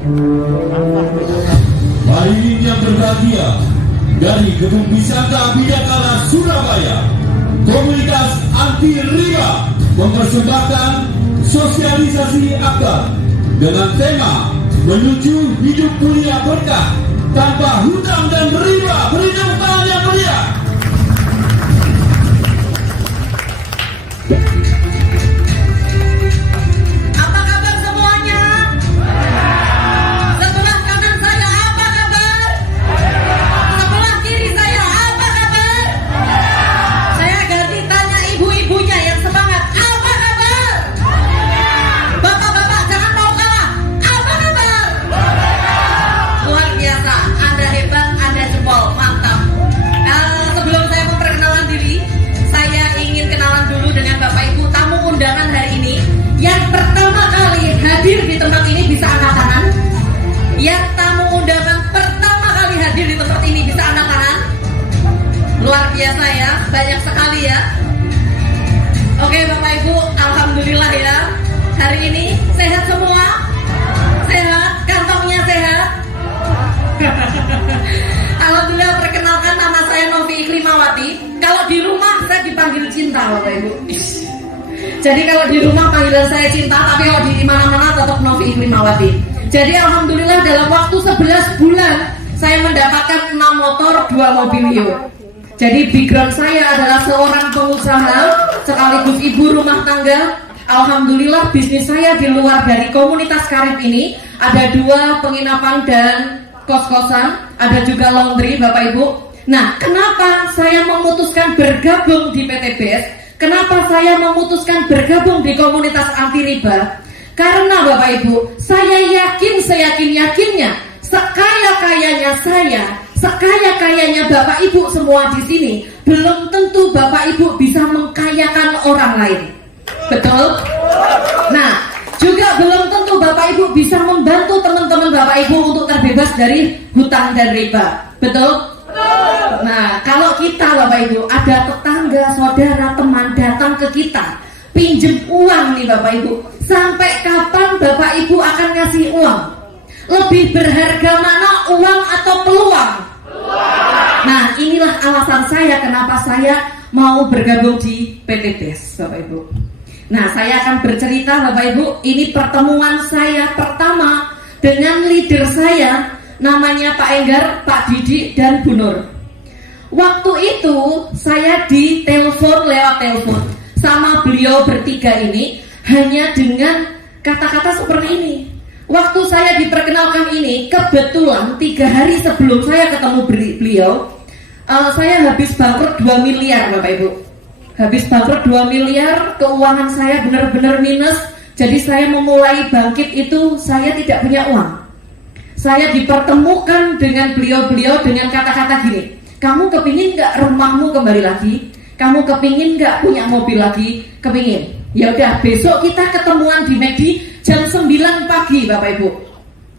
Hari ini yang berbahagia dari Gedung Wisata Bidakara Surabaya, komunitas anti riba mempersembahkan sosialisasi akbar dengan tema menuju hidup mulia berkah tanpa hutang dan riba. Beri tepuk tangan yang meriah. Apa kabar semuanya? Sebelah kanan saya apa kabar? Sebelah kiri saya apa kabar? Saya ganti tanya ibu-ibunya yang semangat. Apa kabar? Bapak-bapak jangan mau kalah. Apa kabar? Luar biasa. Anda hebat, Anda jempol. Mantap. Sebelum saya memperkenalkan diri, saya ingin kenalan dulu dengan Bapak Ibu tamu undangan hari ini. Yang pertama kali hadir di tempat ini bisa angkat tangan. Yang tamu undangan pertama kali hadir di tempat ini bisa angkat tangan. Luar biasa ya, banyak sekali ya. Oke Bapak Ibu, alhamdulillah ya. Hari ini sehat semua? Sehat? Kantongnya sehat? Alhamdulillah, perkenalkan nama saya Novi Iklimawati. Kalau di rumah saya dipanggil Cinta Bapak Ibu. Jadi kalau di rumah panggilan saya Cinta, tapi kalau di mana-mana tetap Novi Iklimawati. Jadi alhamdulillah dalam waktu 11 bulan saya mendapatkan 6 motor, 2 mobil Mio. Jadi background saya adalah seorang pengusaha sekaligus ibu rumah tangga. Alhamdulillah bisnis saya di luar dari komunitas karib ini ada 2 penginapan dan kos-kosan, ada juga laundry Bapak Ibu. Nah, kenapa saya memutuskan bergabung di PT BES? Kenapa saya memutuskan bergabung di komunitas anti riba? Karena Bapak Ibu, saya yakin seyakin-yakinnya, sekaya-kayanya saya, sekaya-kayanya Bapak Ibu semua di sini, belum tentu Bapak Ibu bisa mengkayakan orang lain. Betul? Nah, juga belum tentu Bapak Ibu bisa membantu teman-teman Bapak Ibu untuk terbebas dari hutang dan riba. Betul? Nah, kalau kita Bapak Ibu ada tetangga, saudara, teman datang ke kita pinjem uang nih Bapak Ibu, sampai kapan Bapak Ibu akan ngasih uang? Lebih berharga mana uang atau peluang? Nah, inilah alasan saya kenapa saya mau bergabung di PT BES Bapak Ibu. Nah, saya akan bercerita Bapak Ibu, ini pertemuan saya pertama dengan leader saya, namanya Pak Enggar, Pak Didi, dan Bu Nur. Waktu itu saya ditelepon lewat telepon sama beliau bertiga ini hanya dengan kata-kata seperti ini. Waktu saya diperkenalkan ini, kebetulan 3 hari sebelum saya ketemu beliau, saya habis bangkrut 2 miliar Bapak Ibu. Habis bangkrut 2 miliar, keuangan saya benar-benar minus. Jadi saya memulai bangkit itu saya tidak punya uang. Saya dipertemukan dengan beliau-beliau dengan kata-kata gini, kamu kepingin gak rumahmu kembali lagi? Kamu kepingin gak punya mobil lagi? Kepingin. Ya udah, besok kita ketemuan di McD jam 9 pagi Bapak Ibu.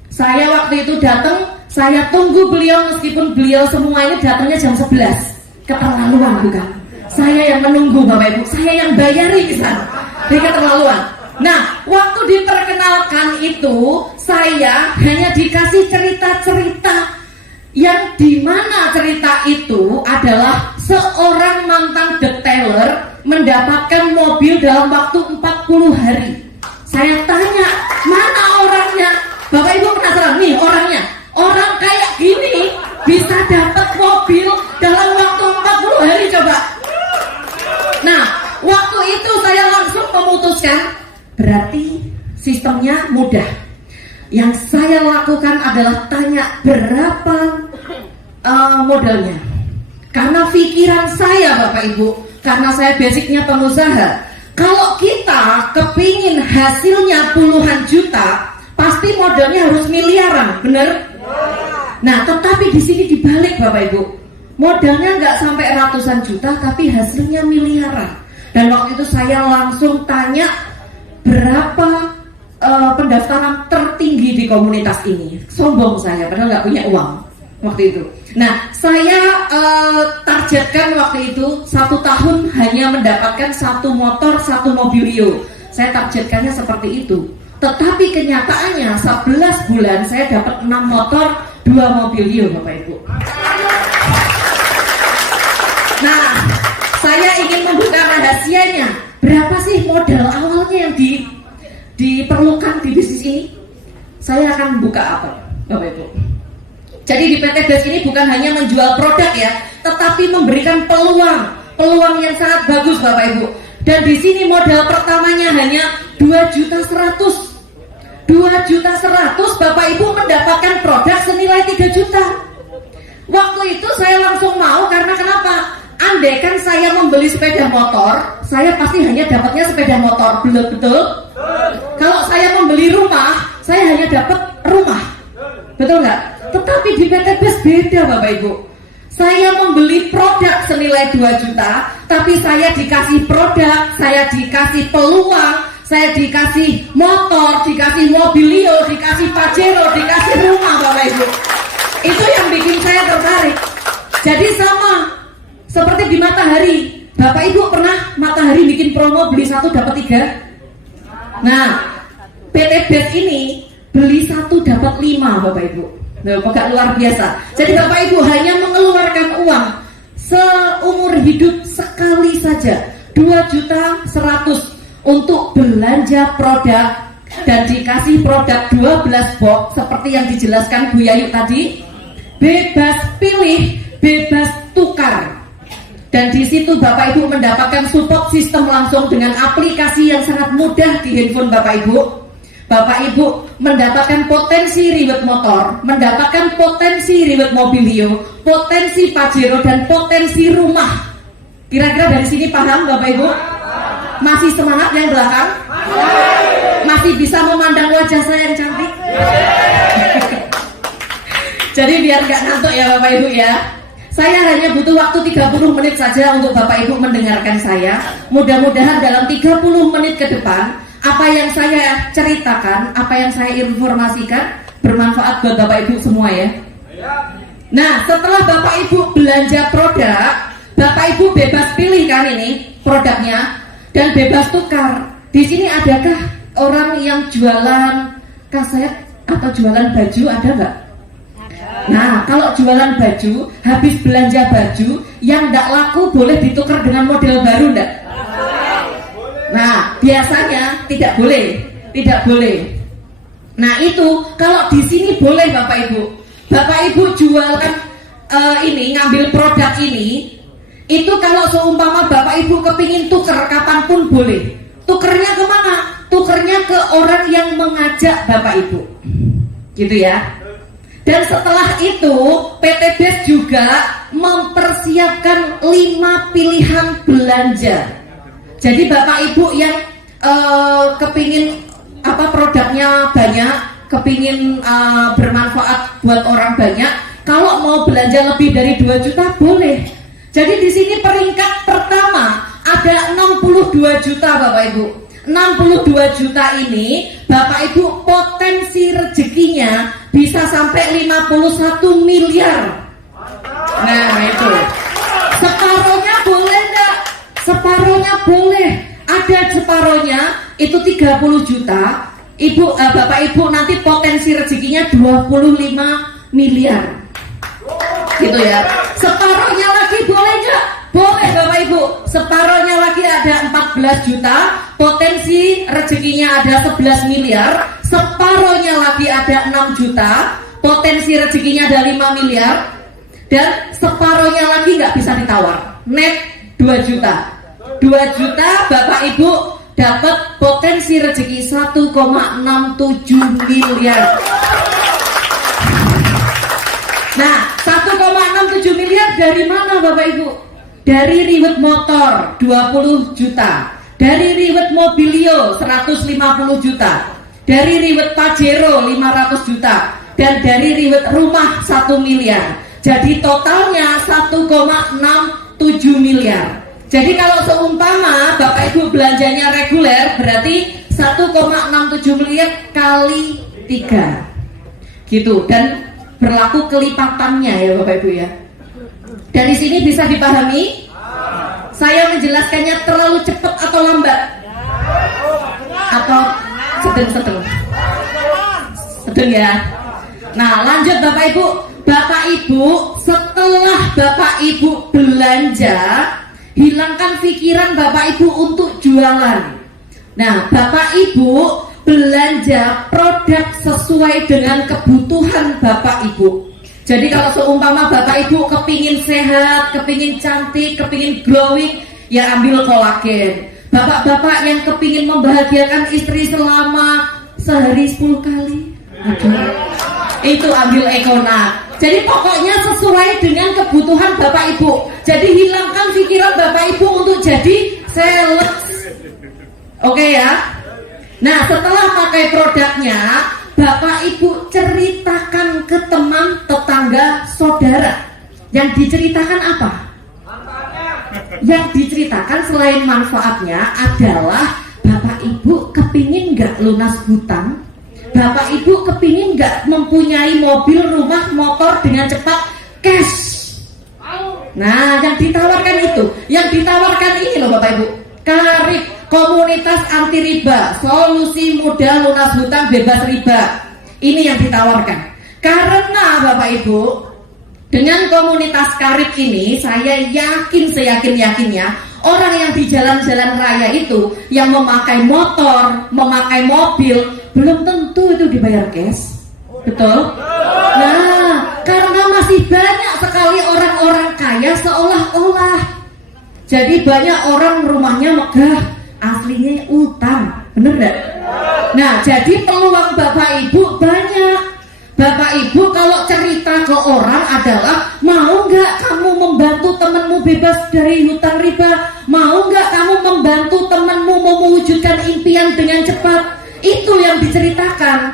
Saya waktu itu datang, saya tunggu beliau meskipun beliau semua ini datangnya jam 11. Keterlaluan bukan? Saya yang menunggu Bapak Ibu, saya yang bayari di sana. Ini keterlaluan. Nah, waktu diperkenalkan itu saya hanya dikasih cerita-cerita yang dimana cerita itu adalah seorang mantan detailer mendapatkan mobil dalam waktu 40 hari. Saya tanya, mana orangnya? Bapak Ibu penasaran nih orangnya? Orang kayak gini bisa dapat mobil dalam waktu 40 hari coba. Nah, waktu itu saya langsung memutuskan, berarti sistemnya mudah. Yang saya lakukan adalah tanya berapa modalnya. Karena pikiran saya Bapak Ibu, karena saya basicnya pengusaha, kalau kita kepingin hasilnya puluhan juta, pasti modalnya harus miliaran, bener? Nah, tetapi di sini dibalik Bapak Ibu, modalnya nggak sampai ratusan juta, tapi hasilnya miliaran. Dan waktu itu saya langsung tanya berapa pendaftaran tertinggi di komunitas ini. Sombong saya, padahal nggak punya uang waktu itu. Nah, saya targetkan waktu itu 1 tahun hanya mendapatkan 1 motor, 1 mobil Mio. Saya targetkannya seperti itu. Tetapi kenyataannya 11 bulan saya dapat 6 motor, 2 mobilio Bapak Ibu. Nah, saya ingin membuka rahasianya. Berapa sih modal awalnya yang diperlukan di bisnis ini? Saya akan buka apa Bapak Ibu? Jadi di PT BES ini bukan hanya menjual produk ya, tetapi memberikan peluang yang sangat bagus Bapak Ibu. Dan di sini modal pertamanya hanya 2.100.000. 2.100.000 Bapak Ibu mendapatkan produk senilai 3 juta. Waktu itu saya langsung mau karena kenapa? Andaikan saya membeli sepeda motor, saya pasti hanya dapatnya sepeda motor, betul? Kalau saya membeli rumah, saya hanya dapat rumah, betul nggak? Tetapi di PT BES beda Bapak Ibu. Saya membeli produk senilai 2 juta, tapi saya dikasih produk, saya dikasih peluang, saya dikasih motor, dikasih mobilio, dikasih pajero, dikasih rumah Bapak Ibu. Itu yang bikin saya tertarik. Jadi sama seperti di Matahari. Bapak Ibu pernah Matahari bikin promo beli 1 dapat 3? Nah, PT BES ini beli 1 dapat 5 Bapak Ibu. Nah, agak luar biasa. Jadi Bapak Ibu hanya mengeluarkan uang seumur hidup sekali saja 2.100.000 untuk belanja produk dan dikasih produk 12 box seperti yang dijelaskan Bu Yayu tadi. Bebas pilih, bebas tukar. Dan di situ Bapak Ibu mendapatkan support sistem langsung dengan aplikasi yang sangat mudah di handphone Bapak Ibu. Bapak Ibu mendapatkan potensi reward motor, mendapatkan potensi reward mobilio, potensi pajero dan potensi rumah. Kira-kira dari sini paham Bapak Ibu? Masih semangat yang belakang? Masih bisa memandang wajah saya yang cantik? Jadi biar gak ngantuk ya Bapak Ibu ya. Saya hanya butuh waktu 30 menit saja untuk Bapak Ibu mendengarkan saya. Mudah-mudahan dalam 30 menit ke depan apa yang saya ceritakan, apa yang saya informasikan bermanfaat buat Bapak Ibu semua ya. Nah, setelah Bapak Ibu belanja produk, Bapak Ibu bebas pilih kan ini produknya dan bebas tukar. Di sini adakah orang yang jualan kaset atau jualan baju, ada nggak? Nah, kalau jualan baju, habis belanja baju yang tidak laku boleh ditukar dengan model baru enggak? Nah, biasanya tidak boleh. Nah, itu kalau di sini boleh Bapak Ibu. Bapak Ibu jualkan ini, ngambil produk ini, itu kalau seumpama Bapak Ibu kepingin tuker kapanpun boleh. Tukernya kemana? Tukernya ke orang yang mengajak Bapak Ibu. Gitu ya. Dan setelah itu PT BES juga mempersiapkan 5 pilihan belanja. Jadi Bapak Ibu yang kepingin produknya banyak, kepingin bermanfaat buat orang banyak, kalau mau belanja lebih dari 2 juta boleh. Jadi di sini peringkat pertama ada 62 juta Bapak Ibu. 62 juta ini Bapak Ibu potensi rezekinya bisa sampai 51 miliar. Nah itu separohnya boleh enggak? Separohnya boleh. Ada separohnya itu 30 juta. Bapak Ibu nanti potensi rezekinya 25 miliar. Gitu ya. Separohnya lagi boleh enggak? Boleh Bapak Ibu. Separohnya lagi ada 14 juta. Potensi rezekinya ada 11 miliar. Separohnya lagi ada 6 juta. Potensi rezekinya ada 5 miliar. Dan separohnya lagi nggak bisa ditawar. Net 2 juta. 2 juta Bapak Ibu dapat potensi rezeki 1,67 miliar. Nah, 1,67 miliar dari mana Bapak Ibu? Dari reward motor 20 juta, dari reward mobilio 150 juta, dari reward pajero 500 juta, dan dari reward rumah 1 miliar. Jadi totalnya 1,67 miliar. Jadi kalau seumpama Bapak Ibu belanjanya reguler, berarti 1,67 miliar kali 3 gitu. Dan berlaku kelipatannya ya Bapak Ibu ya. Dari sini bisa dipahami? Saya menjelaskannya terlalu cepat atau lambat? Atau sedang-sedang? Betul ya? Nah, lanjut Bapak Ibu. Bapak Ibu, setelah Bapak Ibu belanja, hilangkan pikiran Bapak Ibu untuk jualan. Nah, Bapak Ibu belanja produk sesuai dengan kebutuhan Bapak Ibu. Jadi kalau seumpama Bapak Ibu kepingin sehat, kepingin cantik, kepingin glowing, ya ambil kolagen. Bapak-bapak yang kepingin membahagiakan istri selama sehari 10 kali, itu ambil Econat. Jadi pokoknya sesuai dengan kebutuhan Bapak Ibu. Jadi hilangkan pikiran Bapak Ibu untuk jadi sales. Oke ya. Nah, setelah pakai produknya, Bapak Ibu ceritakan ke teman, tetangga, saudara. Yang diceritakan apa? Yang diceritakan selain manfaatnya adalah Bapak Ibu kepingin nggak lunas hutang? Bapak Ibu kepingin nggak mempunyai mobil, rumah, motor dengan cepat cash? Nah, yang ditawarkan itu, yang ditawarkan ini loh Bapak Ibu, Karib, komunitas anti riba, solusi mudah lunas hutang bebas riba. Ini yang ditawarkan. Karena Bapak Ibu, dengan komunitas Karib ini, saya yakin seyakin-yakinnya orang yang di jalan-jalan raya itu, yang memakai motor, memakai mobil, belum tentu itu dibayar cash. Betul? Nah, karena masih banyak sekali orang-orang kaya seolah-olah. Jadi banyak orang rumahnya megah, aslinya utang. Bener gak? Nah, jadi peluang Bapak Ibu banyak. Bapak Ibu kalau cerita ke orang adalah, mau nggak kamu membantu temanmu bebas dari hutang riba? Mau nggak kamu membantu temanmu mewujudkan impian dengan cepat? Itu yang diceritakan.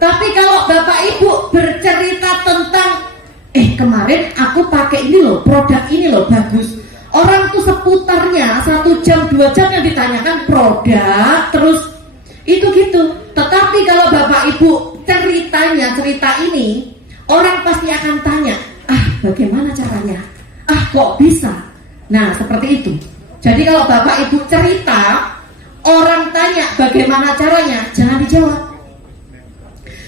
Tapi kalau Bapak Ibu bercerita tentang, kemarin aku pakai ini loh, produk ini loh bagus. Orang tuh seputarnya 1 jam 2 jam yang ditanyakan produk, terus itu gitu. Tetapi kalau Bapak Ibu cerita ini, orang pasti akan tanya, bagaimana caranya? Kok bisa? Nah, seperti itu. Jadi kalau Bapak Ibu cerita, orang tanya bagaimana caranya, jangan dijawab.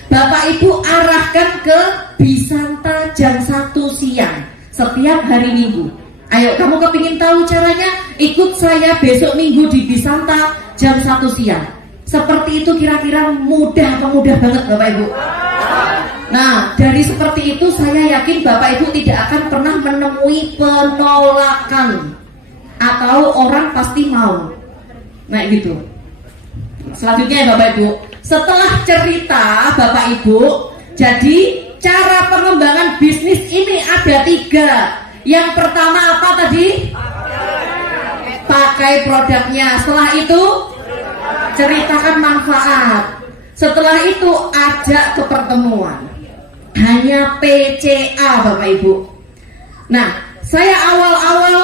Bapak Ibu arahkan ke Bisanta jam 1 siang setiap hari Minggu. Ayo, kamu kepingin tahu caranya? Ikut saya besok Minggu di Bisanta jam 1 siang. Seperti itu kira-kira mudah atau mudah banget Bapak Ibu? Nah, dari seperti itu saya yakin Bapak Ibu tidak akan pernah menemui penolakan, atau orang pasti mau. Nah gitu. Selanjutnya ya Bapak Ibu, setelah cerita Bapak Ibu, jadi cara pengembangan bisnis ini ada 3. Yang pertama apa tadi? Pakai produknya. Setelah itu ceritakan manfaat. Setelah itu ajak ke pertemuan. Hanya PCA Bapak Ibu. Nah, saya awal-awal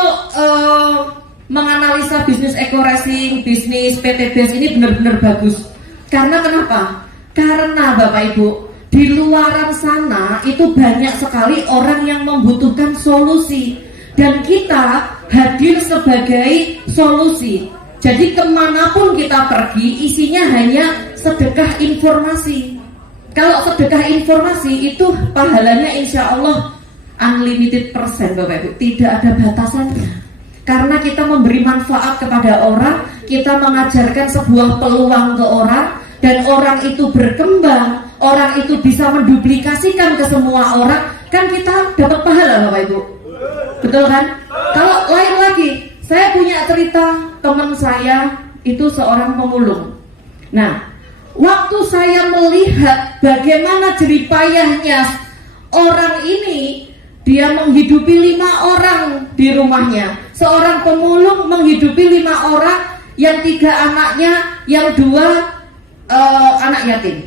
menganalisa bisnis Eco Racing, bisnis PT BES ini benar-benar bagus. Karena kenapa? Karena Bapak Ibu, di luaran sana itu banyak sekali orang yang membutuhkan solusi, dan kita hadir sebagai solusi. Jadi kemanapun kita pergi, isinya hanya sedekah informasi. Kalau sedekah informasi itu pahalanya insya Allah unlimited persen Bapak Ibu, tidak ada batasannya. Karena kita memberi manfaat kepada orang, kita mengajarkan sebuah peluang ke orang, dan orang itu berkembang, orang itu bisa menduplikasikan ke semua orang, kan kita dapat pahala Bapak Ibu. Betul kan? Kalau lain lagi, saya punya cerita teman saya itu seorang pemulung. Nah, waktu saya melihat bagaimana jeripayahnya orang ini, dia menghidupi 5 orang di rumahnya. Seorang pemulung menghidupi 5 orang, yang 3 anaknya, yang 2 anak yatim.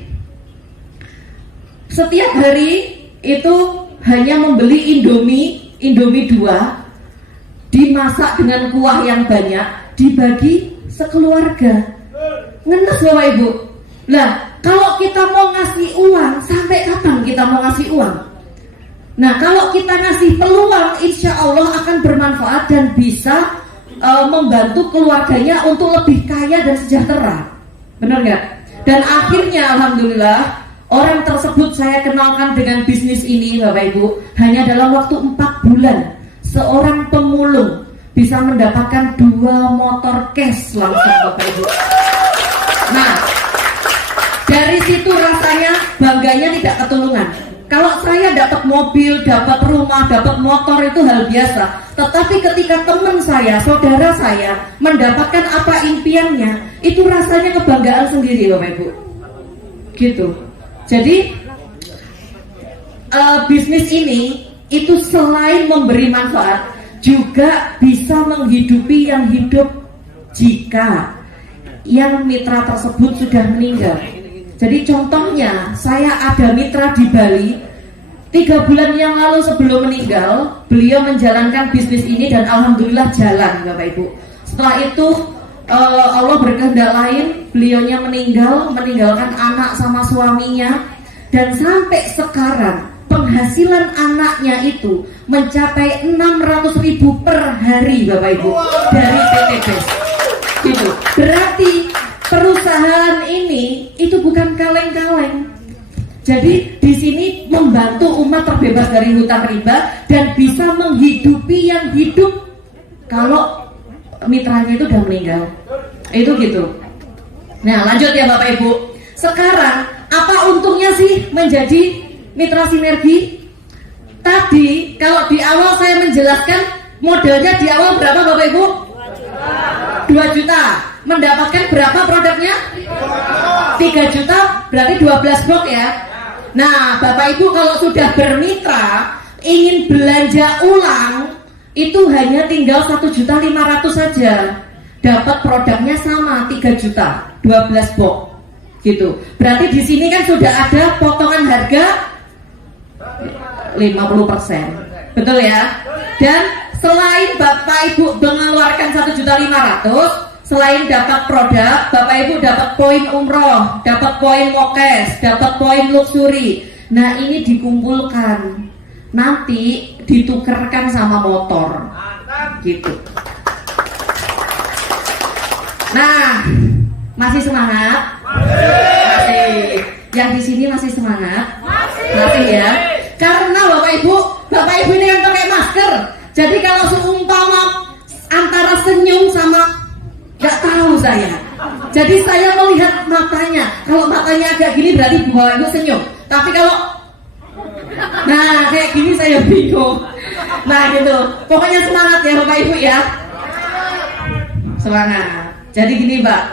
Setiap hari itu hanya membeli Indomie 2, dimasak dengan kuah yang banyak, dibagi sekeluarga. Ngenes Bapak Ibu. Nah, kalau kita mau ngasih uang, sampai kapan kita mau ngasih uang? Nah, kalau kita ngasih peluang, insya Allah akan bermanfaat dan bisa membantu keluarganya untuk lebih kaya dan sejahtera. Benar nggak? Dan akhirnya alhamdulillah Orang tersebut saya kenalkan dengan bisnis ini Bapak Ibu, hanya dalam waktu 4 bulan seorang pemulung bisa mendapatkan 2 motor cash langsung Bapak Ibu. Nah, dari situ rasanya bangganya tidak ketulungan. Kalau saya dapat mobil, dapat rumah, dapat motor itu hal biasa. Tetapi ketika teman saya, saudara saya mendapatkan apa impiannya, itu rasanya kebanggaan sendiri Bapak Ibu. Gitu. Jadi bisnis ini itu selain memberi manfaat juga bisa menghidupi yang hidup jika yang mitra tersebut sudah meninggal. Jadi contohnya saya ada mitra di Bali 3 bulan yang lalu sebelum meninggal, beliau menjalankan bisnis ini dan alhamdulillah jalan Bapak Ibu. Setelah itu Allah berkehendak lain, beliaunya meninggalkan anak sama suaminya, dan sampai sekarang penghasilan anaknya itu mencapai 600.000 per hari Bapak Ibu dari PT BES. Gitu. Berarti perusahaan ini itu bukan kaleng-kaleng. Jadi di sini membantu umat terbebas dari hutang riba dan bisa menghidupi yang hidup kalau mitranya itu udah meninggal. Itu gitu. Nah, lanjut ya Bapak Ibu. Sekarang apa untungnya sih menjadi mitra sinergi? Tadi kalau di awal saya menjelaskan modalnya di awal berapa Bapak Ibu? 2 juta. Mendapatkan berapa produknya? 3 juta, berarti 12 box ya. Nah, Bapak Ibu kalau sudah bermitra ingin belanja ulang itu hanya tinggal 1.500.000 saja, dapat produknya sama 3 juta 12 box gitu. Berarti di sini kan sudah ada potongan harga 50%, betul ya? Dan selain Bapak Ibu mengeluarkan 1.500.000, selain dapat produk, Bapak Ibu dapat poin umroh, dapat poin mokes, dapat poin luxury. Nah, ini dikumpulkan, nanti ditukerkan sama motor gitu. Nah, masih semangat? Masih. Yang di sini masih semangat? Masih ya. Karena Bapak Ibu ini kan pakai masker. Jadi kalau seumpama antara senyum sama nggak tahu saya. Jadi saya melihat matanya. Kalau matanya agak gini berarti Bapak Ibu senyum. Tapi kalau kayak gini saya bingung. Nah gitu. Pokoknya semangat ya Bapak Ibu ya. Semangat. Jadi gini Mbak.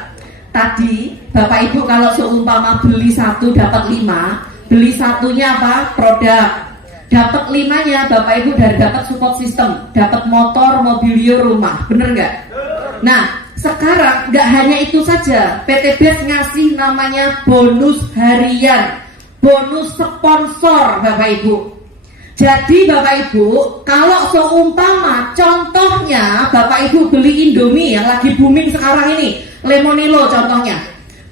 Tadi Bapak Ibu kalau seumpama beli 1 dapat 5, beli satunya apa? Produk. Dapat 5-nya Bapak Ibu dari dapat support system, dapat motor, mobilio, rumah. Bener nggak? Nah, sekarang nggak hanya itu saja, PT BES ngasih namanya bonus harian, bonus sponsor Bapak Ibu. Jadi Bapak Ibu, kalau seumpama contohnya Bapak Ibu beli Indomie yang lagi booming sekarang ini, Lemonilo contohnya,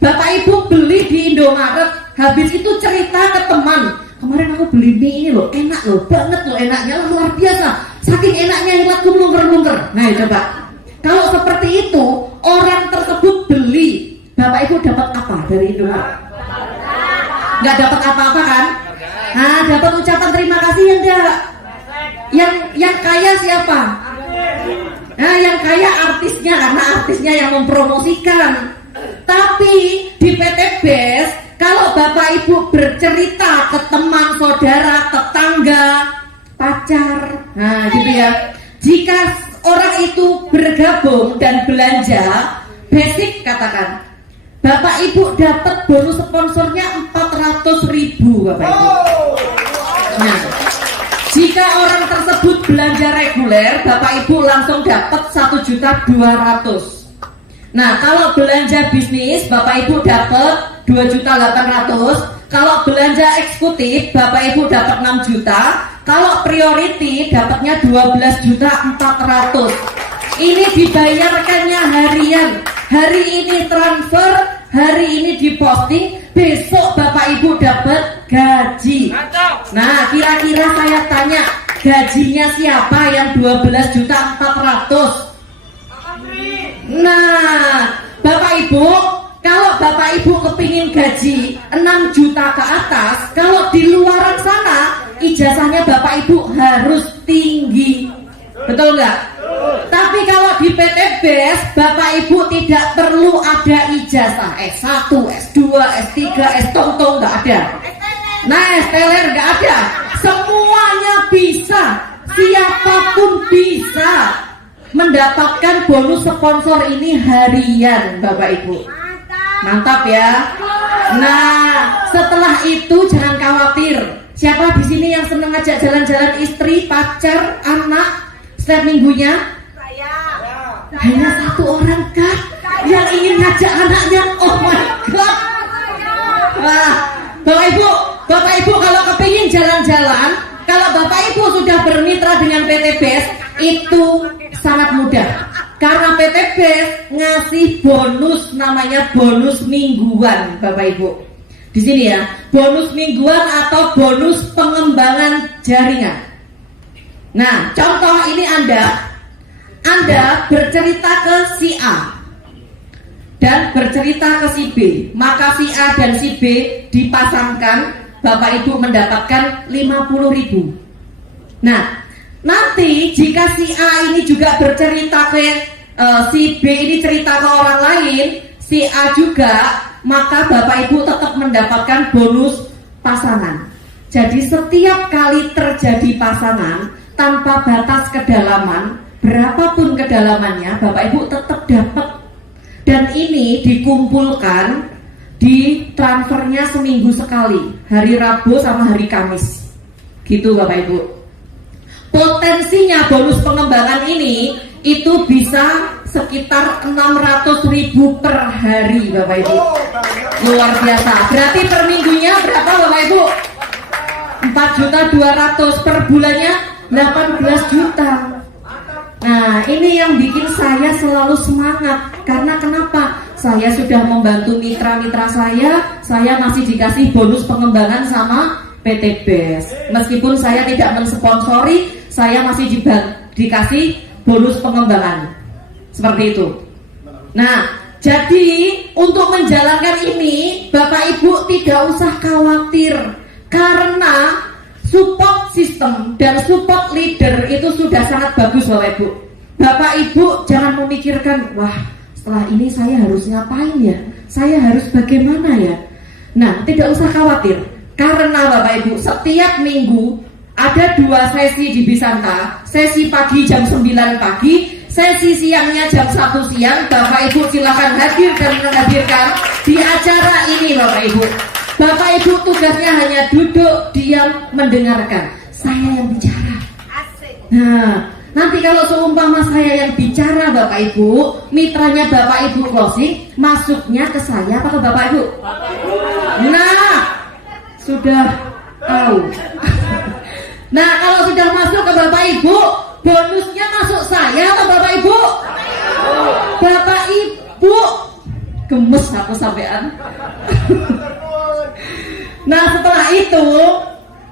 Bapak Ibu beli di Indomaret, habis itu cerita ke teman, kemarin aku beli mie ini loh, enak loh, banget loh enaknya, luar biasa, saking enaknya ingatku melungker-lungker. Nah coba, kalau seperti itu orang tersebut beli, Bapak Ibu dapat apa dari Indomaret? Nggak dapat apa-apa kan? Nah, dapat ucapan terima kasih ya enggak? Yang kaya siapa? Nah, yang kaya artisnya, karena artisnya yang mempromosikan. Tapi di PT BES, kalau Bapak Ibu bercerita ke teman, saudara, tetangga, pacar, nah gitu ya. Jika orang itu bergabung dan belanja, basic katakan, Bapak Ibu dapat bonus sponsornya 400.000 Bapak Ibu. Nah, jika orang tersebut belanja reguler, Bapak Ibu langsung dapat 1.200.000. Nah, kalau belanja bisnis, Bapak Ibu dapat 2.800.000. Kalau belanja eksekutif, Bapak Ibu dapat 6 juta. Kalau priority dapatnya 12.400.000. Ini dibayarkannya harian. Hari ini transfer, hari ini diposting, besok Bapak Ibu dapat gaji. Nah, kira-kira saya tanya, gajinya siapa yang 12.400.000? Nah, Bapak Ibu, kalau Bapak Ibu kepingin gaji 6 juta ke atas, kalau di luaran sana ijazahnya Bapak Ibu harus tinggi. Betul nggak? Tapi kalau di PT BES Bapak Ibu tidak perlu ada ijazah S1, S2, S3, S-tong-tong, nggak ada. Nah, STLR nggak ada. Semuanya bisa, siapapun bisa mendapatkan bonus sponsor ini harian, Bapak Ibu. Mantap ya. Nah, setelah itu jangan khawatir. Siapa di sini yang seneng ngajak jalan-jalan istri, pacar, anak setiap minggunya? Hanya satu orang kan yang ingin ngajak anaknya. Oh my god. Wah, Bapak Ibu kalau kepingin jalan-jalan, kalau Bapak Ibu sudah bermitra dengan PT BES, itu sangat mudah. Karena PT BES ngasih bonus, namanya bonus mingguan, Bapak Ibu. Di sini ya, bonus mingguan atau bonus pengembangan jaringan. Nah, contoh ini Anda bercerita ke si A dan bercerita ke si B, maka si A dan si B dipasangkan, Bapak Ibu mendapatkan 50.000. Nah, nanti jika si A ini juga bercerita ke si B ini cerita ke orang lain, si A juga, maka Bapak Ibu tetap mendapatkan bonus pasangan. Jadi setiap kali terjadi pasangan tanpa batas kedalaman, berapapun kedalamannya, Bapak Ibu tetap dapat. Dan ini dikumpulkan, di transfernya seminggu sekali, hari Rabu sama hari Kamis. Gitu Bapak Ibu. Potensinya bonus pengembangan ini itu bisa sekitar 600.000 per hari, Bapak Ibu. Luar biasa. Berarti per minggunya berapa, Bapak Ibu? 4.200.000, per bulannya 18 juta. Nah, ini yang bikin saya selalu semangat. Karena kenapa? Saya sudah membantu mitra-mitra saya masih dikasih bonus pengembangan sama PT BES. Meskipun saya tidak mensponsori, saya masih dikasih bonus pengembangan. Seperti itu. Nah, jadi untuk menjalankan ini, Bapak Ibu tidak usah khawatir. Karena support system dan support leader itu sudah sangat bagus, Bapak Ibu. Bapak Ibu jangan memikirkan, wah setelah ini saya harus ngapain ya, saya harus bagaimana ya. Nah, tidak usah khawatir. Karena Bapak Ibu setiap minggu ada 2 sesi di Bisanta. Sesi pagi jam 9 pagi, sesi siangnya jam 1 siang. Bapak Ibu silakan hadir dan menghadirkan di acara ini, Bapak Ibu. Bapak Ibu tugasnya hanya duduk, diam, mendengarkan. Saya yang bicara. Nah, nanti kalau seumpama saya yang bicara, Bapak Ibu, mitranya Bapak Ibu closing, masuknya ke saya apa ke Bapak Ibu? Nah, sudah tahu. Nah, kalau sudah masuk ke Bapak Ibu, bonusnya masuk saya atau Bapak Ibu? Bapak Ibu, gemes aku sampean. Nah, setelah itu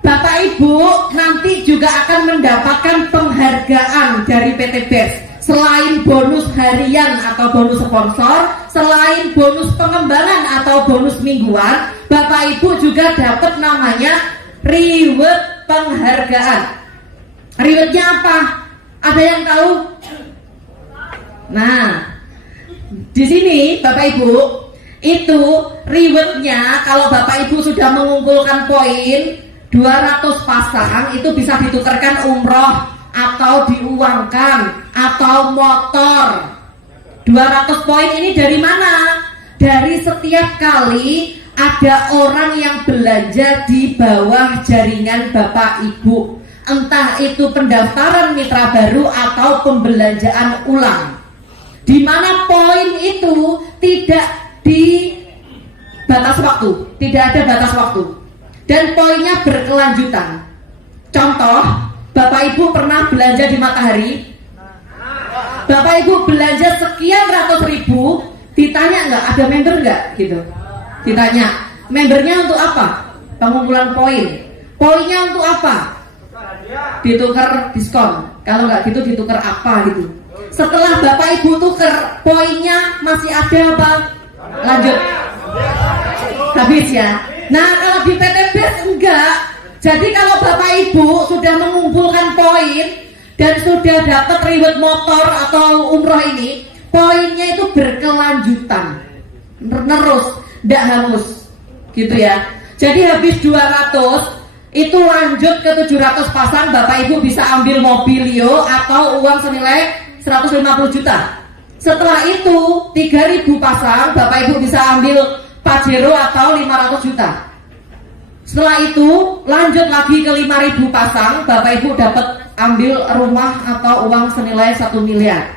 Bapak Ibu nanti juga akan mendapatkan penghargaan dari PT BES. Selain bonus harian atau bonus sponsor, selain bonus pengembangan atau bonus mingguan, Bapak Ibu juga dapat namanya reward penghargaan. Rewardnya apa? Ada yang tahu? Nah, di sini Bapak Ibu, itu rewardnya kalau Bapak Ibu sudah mengumpulkan poin 200 pasang, itu bisa ditukarkan umroh atau diuangkan atau motor. 200 poin ini dari mana? Dari setiap kali ada orang yang belanja di bawah jaringan Bapak Ibu, entah itu pendaftaran mitra baru atau pembelanjaan ulang, di mana poin itu tidak di batas waktu, tidak ada batas waktu, dan poinnya berkelanjutan. Contoh, Bapak Ibu pernah belanja di Matahari, Bapak Ibu belanja sekian ratus ribu, ditanya nggak ada member nggak gitu, ditanya membernya untuk apa? Pengumpulan poin. Poinnya untuk apa? Ditukar diskon. Kalau nggak gitu ditukar apa gitu. Setelah Bapak Ibu tuker, poinnya masih ada apa? Lanjut. Habis ya. Nah, kalau di PT BES enggak. Jadi kalau Bapak Ibu sudah mengumpulkan poin dan sudah dapat reward motor atau umroh ini, poinnya itu berkelanjutan, terus, tidak hangus, gitu ya. Jadi habis 200 itu lanjut ke 700 pasang, Bapak Ibu bisa ambil mobilio atau uang senilai 150 juta. Setelah itu 3.000 pasang, Bapak Ibu bisa ambil Pajero atau 500 juta. Setelah itu lanjut lagi ke 5.000 pasang, Bapak Ibu dapat ambil rumah atau uang senilai 1 miliar.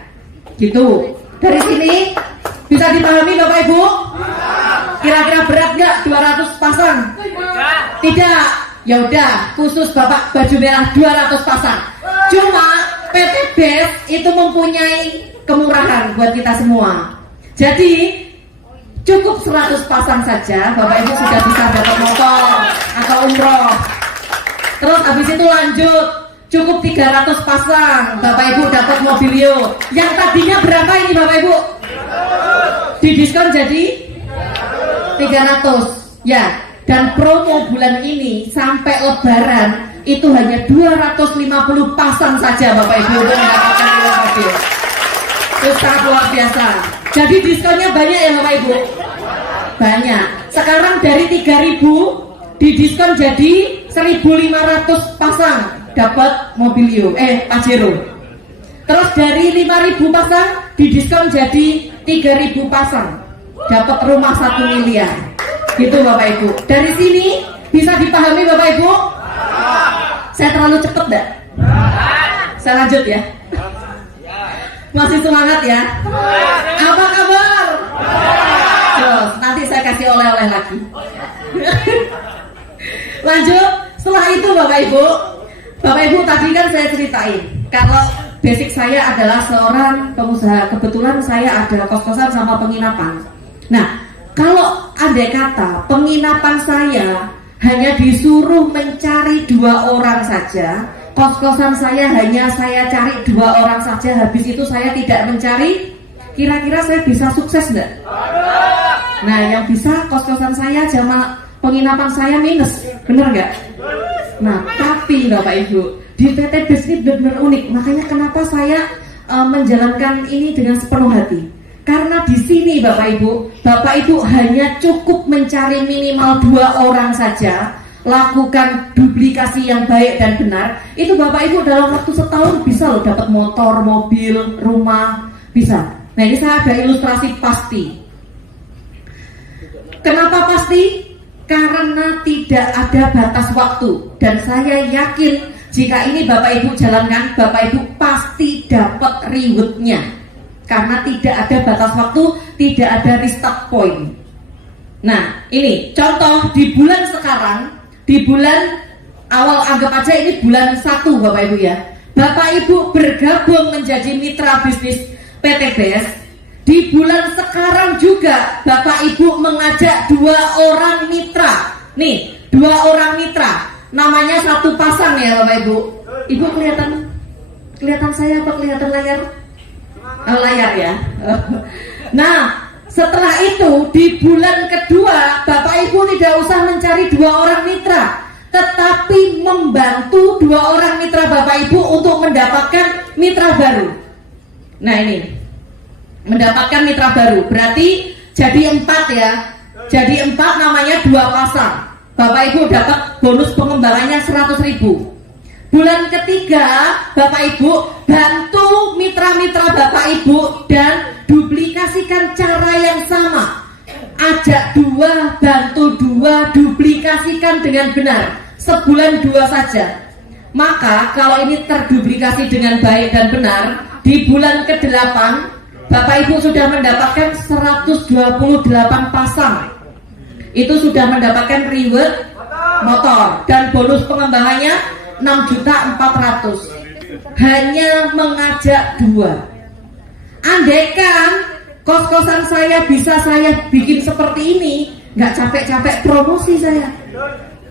Gitu. Dari sini bisa dipahami Bapak Ibu? Kira-kira berat nggak 200 pasang? Tidak. Ya udah, khusus Bapak baju merah 200 pasang. Cuma PT BES itu mempunyai kemurahan buat kita semua. Jadi cukup 100 pasang saja, Bapak Ibu sudah bisa dapat motor atau umroh. Terus habis itu lanjut, cukup 300 pasang, Bapak Ibu dapat mobilio. Yang tadinya berapa ini Bapak Ibu? Didiskon jadi 300. Ya, dan promo bulan ini sampai Lebaran itu hanya 250 pasang saja Bapak Ibu untuk mendapatkan mobil. Itu sangat luar biasa. Jadi diskonnya banyak ya Bapak Ibu? Banyak. Sekarang dari 3.000 didiskon jadi 1.500 pasang dapat mobilio, Pajero. Terus dari 5.000 pasang didiskon jadi 3.000 pasang dapat rumah 1 miliar. Gitu Bapak Ibu. Dari sini bisa dipahami Bapak Ibu? Saya terlalu cepet enggak? Saya lanjut ya. Masih semangat ya? Apa kabar? Terus nanti saya kasih oleh-oleh lagi. Lanjut. Setelah itu Bapak Ibu tadi kan saya ceritain kalau basic saya adalah seorang pengusaha. Kebetulan saya ada kos-kosan sama penginapan. Nah, kalau andai kata penginapan saya hanya disuruh mencari 2 orang saja, kos-kosan saya hanya saya cari 2 orang saja, habis itu saya tidak mencari, kira-kira saya bisa sukses enggak? Nah, yang bisa kos-kosan saya sama penginapan saya minus, bener nggak? Nah, tapi Bapak Ibu, di PT BES ini benar-benar unik. Makanya kenapa saya menjalankan ini dengan sepenuh hati. Karena di sini Bapak Ibu hanya cukup mencari minimal 2 orang saja, lakukan duplikasi yang baik dan benar. Itu Bapak Ibu dalam waktu setahun bisa loh dapat motor, mobil, rumah, bisa. Nah, ini saya ada ilustrasi pasti. Kenapa pasti? Karena tidak ada batas waktu. Dan saya yakin jika ini Bapak Ibu jalankan, Bapak Ibu pasti dapat rewardnya. Karena tidak ada batas waktu, tidak ada restart point. Nah, ini contoh di bulan sekarang, di bulan awal, anggap aja ini bulan 1 Bapak Ibu ya. Bapak Ibu bergabung menjadi mitra bisnis PT BES. Di bulan sekarang juga Bapak Ibu mengajak 2 orang mitra. Nih, 2 orang mitra. Namanya 1 pasang ya Bapak Ibu. Ibu kelihatan saya apa kelihatan layar? Layar ya. Nah, setelah itu di bulan kedua Bapak Ibu tidak usah mencari 2 orang mitra, tetapi membantu 2 orang mitra Bapak Ibu untuk mendapatkan mitra baru. Nah, ini mendapatkan mitra baru berarti jadi 4 ya. Jadi 4 namanya 2 pasang. Bapak Ibu dapat bonus pengembangannya 100.000. Bulan ketiga Bapak Ibu bantu mitra-mitra Bapak Ibu dan duplikasikan cara yang sama. Ajak 2, bantu 2, duplikasikan dengan benar. Sebulan 2 saja. Maka kalau ini terduplikasi dengan baik dan benar, di bulan ke-8 Bapak Ibu sudah mendapatkan 128 pasang. Itu sudah mendapatkan reward motor dan bonus pengembangannya 6.400.000. Hanya mengajak 2. Andaikan kos-kosan saya bisa saya bikin seperti ini, nggak capek-capek promosi saya.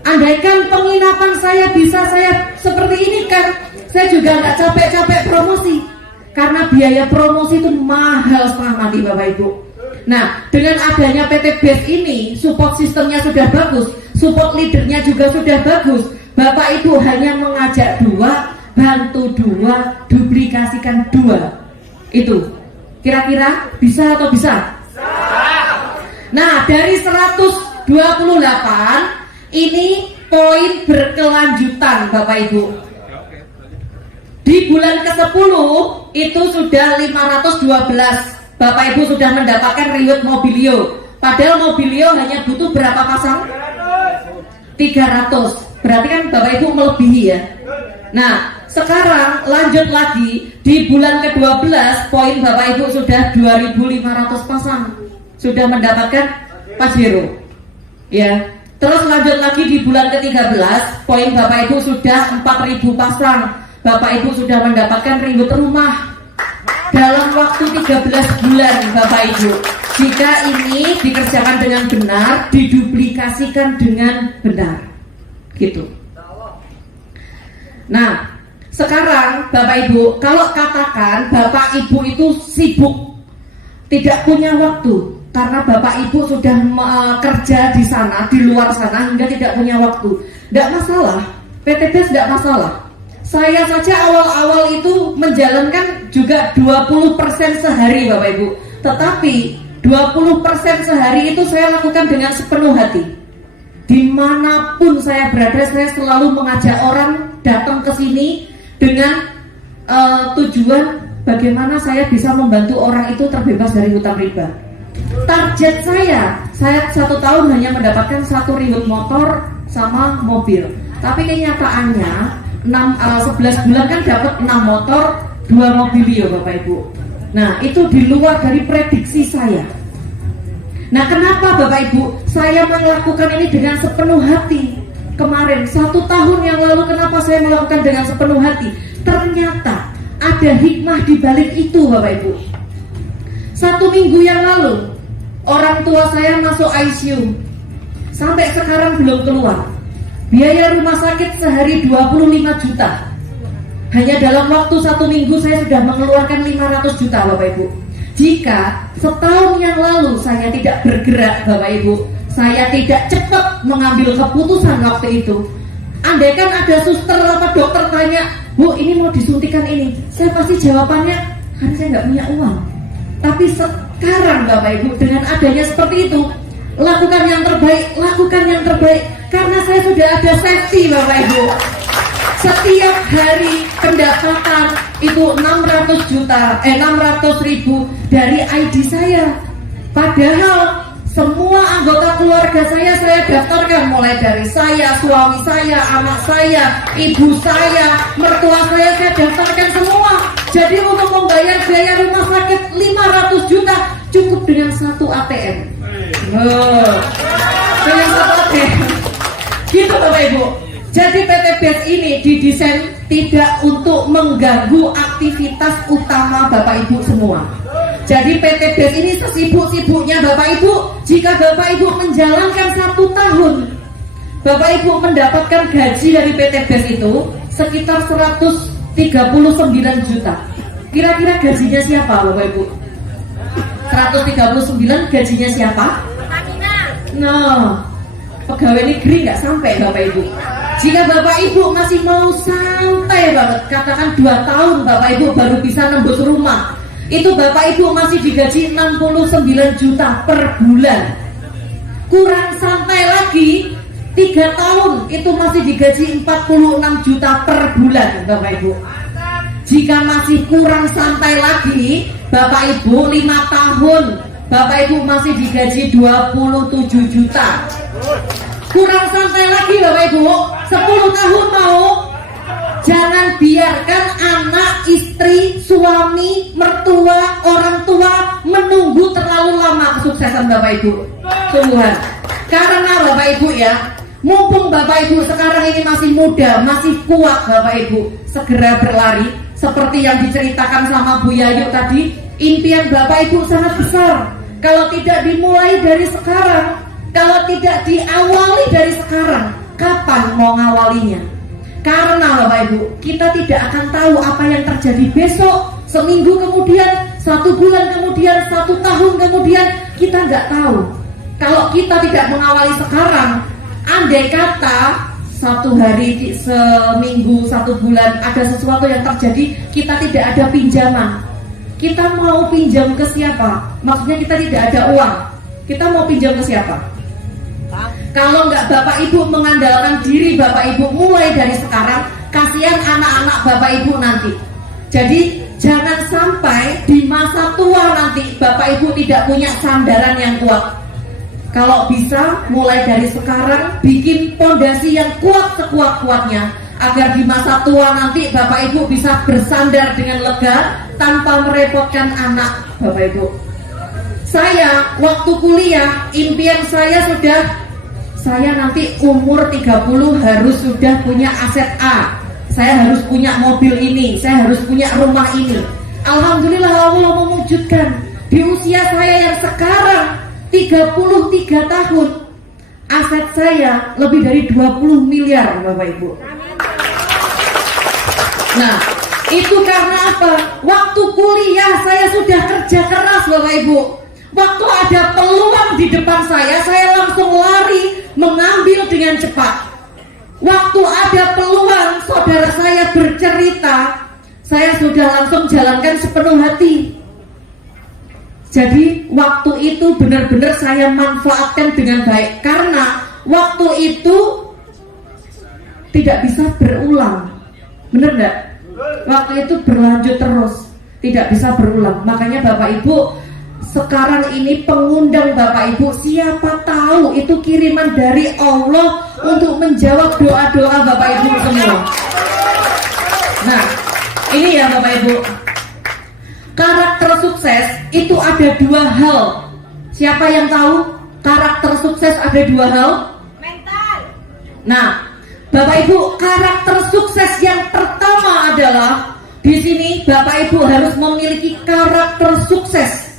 Andaikan penginapan saya bisa saya seperti ini kan, saya juga nggak capek-capek promosi. Karena biaya promosi itu mahal setengah mati Bapak Ibu. Nah, dengan adanya PT BES ini, support sistemnya sudah bagus, support leadernya juga sudah bagus. Bapak Ibu hanya mengajak 2, bantu 2, duplikasikan 2. Itu kira-kira bisa atau bisa? Nah, dari 128 ini poin berkelanjutan Bapak Ibu. Di bulan ke-10 itu sudah 512. Bapak Ibu sudah mendapatkan reward Mobilio. Padahal Mobilio hanya butuh berapa pasang? 300. Berarti kan Bapak Ibu melebihi ya. Nah, sekarang lanjut lagi di bulan ke-12 poin Bapak Ibu sudah 2.500 pasang. Sudah mendapatkan Pajero. Ya. Terus lanjut lagi di bulan ke-13 poin Bapak Ibu sudah 4.000 pasang. Bapak Ibu sudah mendapatkan reward rumah. Dalam waktu 13 bulan Bapak Ibu, jika ini dikerjakan dengan benar, diduplikasikan dengan benar gitu. Nah, sekarang Bapak Ibu, kalau katakan Bapak Ibu itu sibuk, tidak punya waktu, karena Bapak Ibu sudah kerja di sana, di luar sana, hingga tidak punya waktu, tidak masalah, PT BES tidak masalah. Saya saja awal-awal itu menjalankan juga 20% sehari Bapak Ibu. Tetapi 20% sehari itu saya lakukan dengan sepenuh hati. Dimanapun saya berada, saya selalu mengajak orang datang ke sini dengan tujuan bagaimana saya bisa membantu orang itu terbebas dari hutang riba. Target saya 1 tahun hanya mendapatkan 1 reward motor sama mobil. Tapi kenyataannya 11 bulan kan dapat 6 motor, 2 mobilio Bapak Ibu. Nah, itu di luar dari prediksi saya. Nah, kenapa Bapak Ibu saya melakukan ini dengan sepenuh hati? Kemarin 1 tahun yang lalu kenapa saya melakukan dengan sepenuh hati? Ternyata ada hikmah di balik itu Bapak Ibu. 1 minggu yang lalu orang tua saya masuk ICU, sampai sekarang belum keluar. Biaya rumah sakit sehari 25 juta. Hanya dalam waktu 1 minggu saya sudah mengeluarkan 500 juta Bapak Ibu. Jika setahun yang lalu saya tidak bergerak Bapak Ibu, saya tidak cepat mengambil keputusan waktu itu, andaikan ada suster atau dokter tanya, Bu ini mau disuntikan ini, saya pasti jawabannya, karena saya nggak punya uang. Tapi sekarang Bapak Ibu dengan adanya seperti itu, lakukan yang terbaik, lakukan yang terbaik. Karena saya sudah ada safety Bapak Ibu. Setiap hari pendapatan itu 600 ribu dari ID saya. Padahal semua anggota keluarga saya daftarkan, mulai dari saya, suami saya, anak saya, ibu saya, mertua saya daftarkan semua. Jadi untuk membayar biaya rumah sakit 500 juta cukup dengan 1 ATM. Dengan 1 ATM. Gitu Bapak Ibu. Jadi PT BES ini didesain tidak untuk mengganggu aktivitas utama Bapak Ibu semua. Jadi PT BES ini sesibuk-sibuknya Bapak Ibu, jika Bapak Ibu menjalankan 1 tahun, Bapak Ibu mendapatkan gaji dari PT BES itu sekitar 139 juta. Kira-kira gajinya siapa Bapak Ibu? 139 gajinya siapa? Nah, pegawai negeri nggak sampai Bapak Ibu. Jika Bapak Ibu masih mau santai banget, katakan 2 tahun Bapak Ibu baru bisa nembus rumah, itu Bapak Ibu masih digaji 69 juta per bulan. Kurang santai lagi 3 tahun itu masih digaji 46 juta per bulan Bapak Ibu. Jika masih kurang santai lagi Bapak Ibu 5 tahun Bapak Ibu masih digaji 27 juta. Kurang santai lagi Bapak Ibu 10 tahun mau. Jangan biarkan anak, istri, suami, mertua, orang tua menunggu terlalu lama kesuksesan Bapak Ibu. Sungguhan. Karena Bapak Ibu ya, mumpung Bapak Ibu sekarang ini masih muda, masih kuat Bapak Ibu, segera berlari. Seperti yang diceritakan sama Bu Yayu tadi, impian Bapak Ibu sangat besar. Kalau tidak dimulai dari sekarang, kalau tidak diawali dari sekarang, kapan mau ngawalinya? Karena Bapak Ibu, kita tidak akan tahu apa yang terjadi besok, seminggu kemudian, 1 bulan kemudian, 1 tahun kemudian, kita nggak tahu. Kalau kita tidak mengawali sekarang, andai kata satu hari, seminggu, satu bulan ada sesuatu yang terjadi, kita tidak ada pinjaman. Kita mau pinjam ke siapa? Maksudnya kita tidak ada uang. Kita mau pinjam ke siapa? Kalau nggak Bapak Ibu mengandalkan diri Bapak Ibu mulai dari sekarang, kasihan anak-anak Bapak Ibu nanti. Jadi jangan sampai di masa tua nanti Bapak Ibu tidak punya sandaran yang kuat. Kalau bisa mulai dari sekarang bikin pondasi yang kuat sekuat-kuatnya, agar di masa tua nanti Bapak Ibu bisa bersandar dengan lega tanpa merepotkan anak Bapak Ibu. Saya waktu kuliah, impian saya nanti umur 30 harus sudah punya aset A. Saya harus punya mobil ini, saya harus punya rumah ini. Alhamdulillah Allah mewujudkan. Di usia saya yang sekarang 33 tahun, aset saya lebih dari 20 miliar Bapak Ibu. Nah, itu karena apa? Waktu kuliah saya sudah kerja keras Bapak Ibu. Waktu ada peluang di depan saya langsung lari mengambil dengan cepat. Waktu ada peluang saudara saya bercerita, saya sudah langsung jalankan sepenuh hati. Jadi waktu itu benar-benar saya manfaatkan dengan baik, karena waktu itu tidak bisa berulang. Benar enggak? Waktu itu berlanjut terus, tidak bisa berulang. Makanya Bapak Ibu, sekarang ini pengundang Bapak Ibu, siapa tahu itu kiriman dari Allah untuk menjawab doa-doa Bapak Ibu semua. Nah, ini ya Bapak Ibu, karakter sukses itu ada dua hal. Siapa yang tahu karakter sukses ada dua hal? Mental. Nah, Bapak Ibu, karakter sukses yang pertama adalah di sini Bapak Ibu harus memiliki karakter sukses.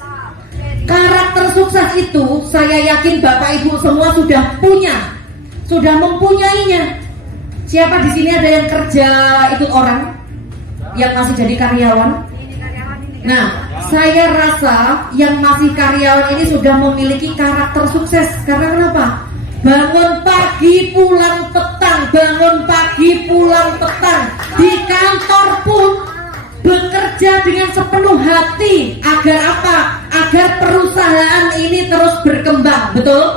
Karakter sukses itu saya yakin Bapak Ibu semua sudah punya, sudah mempunyainya. Siapa di sini ada yang kerja ikut orang, yang masih jadi karyawan? Nah, saya rasa yang masih karyawan ini sudah memiliki karakter sukses. Karena kenapa? Bangun pagi pulang petang, bangun pagi pulang petang. Di kantor pun bekerja dengan sepenuh hati. Agar apa? Agar perusahaan ini terus berkembang. Betul?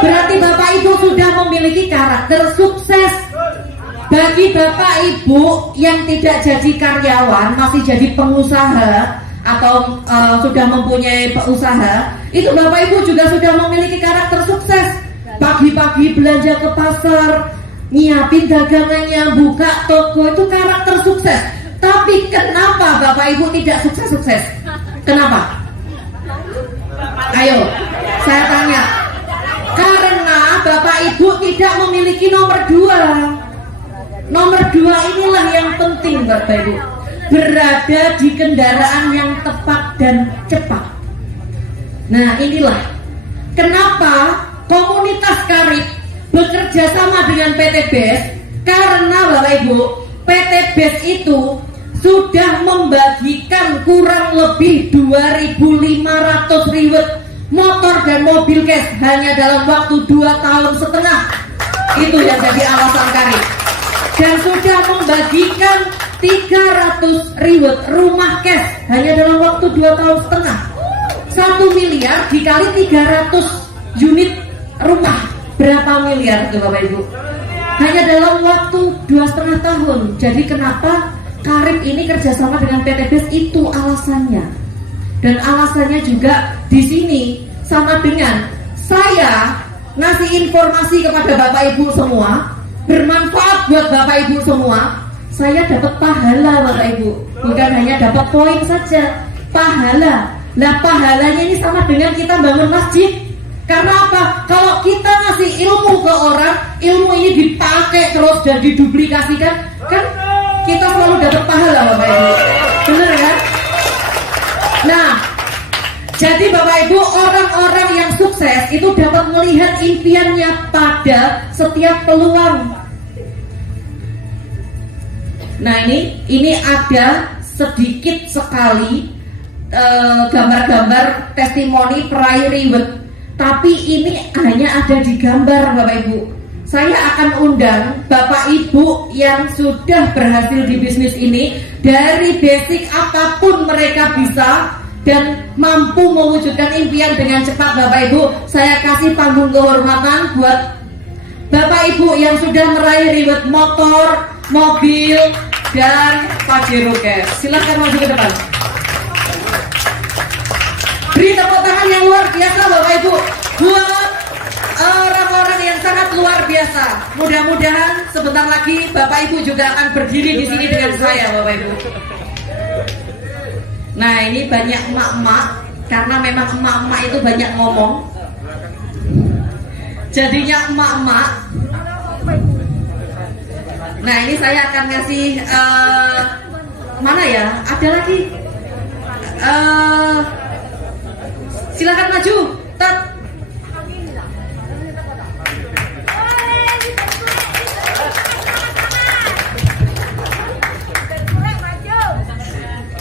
Berarti Bapak Ibu sudah memiliki karakter sukses. Bagi Bapak Ibu yang tidak jadi karyawan, masih jadi pengusaha atau sudah mempunyai usaha, itu Bapak Ibu juga sudah memiliki karakter sukses. Pagi-pagi belanja ke pasar, nyiapin dagangannya, buka toko, itu karakter sukses. Tapi kenapa Bapak Ibu tidak sukses-sukses? Kenapa? Ayo, saya tanya. Karena Bapak Ibu tidak memiliki nomor 2. Nomor 2 inilah yang penting Bapak Ibu. Berada di kendaraan yang tepat dan cepat. Nah, inilah kenapa komunitas Karib bekerja sama dengan PT BES. Karena Bapak Ibu, PT BES itu sudah membagikan kurang lebih 2.500 riwet motor dan mobil cash hanya dalam waktu 2,5 tahun. Itu yang jadi alasan Karib. Dan sudah membagikan 300 riwet rumah cash hanya dalam waktu 2,5 tahun. 1 miliar dikali 300 unit rumah, berapa miliar tuh Bapak Ibu? Hanya dalam waktu 2,5 tahun. Jadi kenapa Karib ini kerjasama dengan PT BES, itu alasannya. Dan alasannya juga di sini sama dengan saya ngasih informasi kepada Bapak Ibu semua, bermanfaat buat Bapak Ibu semua. Saya dapat pahala Bapak Ibu, bukan hanya dapat poin saja, pahala. Nah, pahalanya ini sama dengan kita bangun masjid. Karena apa? Kalau kita ngasih ilmu ke orang, ilmu ini dipakai terus dan diduplikasikan, kan kita selalu dapat pahala Bapak Ibu. Benar kan? Nah, jadi Bapak Ibu, orang-orang yang sukses itu dapat melihat impiannya pada setiap peluang. Nah, ini ada sedikit sekali gambar-gambar testimoni peraih reward, tapi ini hanya ada di gambar Bapak Ibu. Saya akan undang Bapak Ibu yang sudah berhasil di bisnis ini, dari basic apapun mereka bisa dan mampu mewujudkan impian dengan cepat Bapak Ibu. Saya kasih panggung kehormatan buat Bapak Ibu yang sudah meraih reward motor, mobil, dan Pajero Cash. Silakan maju ke depan. Beri tepuk tangan yang luar biasa Bapak Ibu buat orang-orang yang sangat luar biasa. Mudah-mudahan sebentar lagi Bapak Ibu juga akan berdiri di sini dengan saya Bapak Ibu. Nah, ini banyak emak-emak, karena memang emak-emak itu banyak ngomong, jadinya emak-emak. Nah, ini saya akan ngasih mana ya? Ada lagi. Silakan maju. Tet.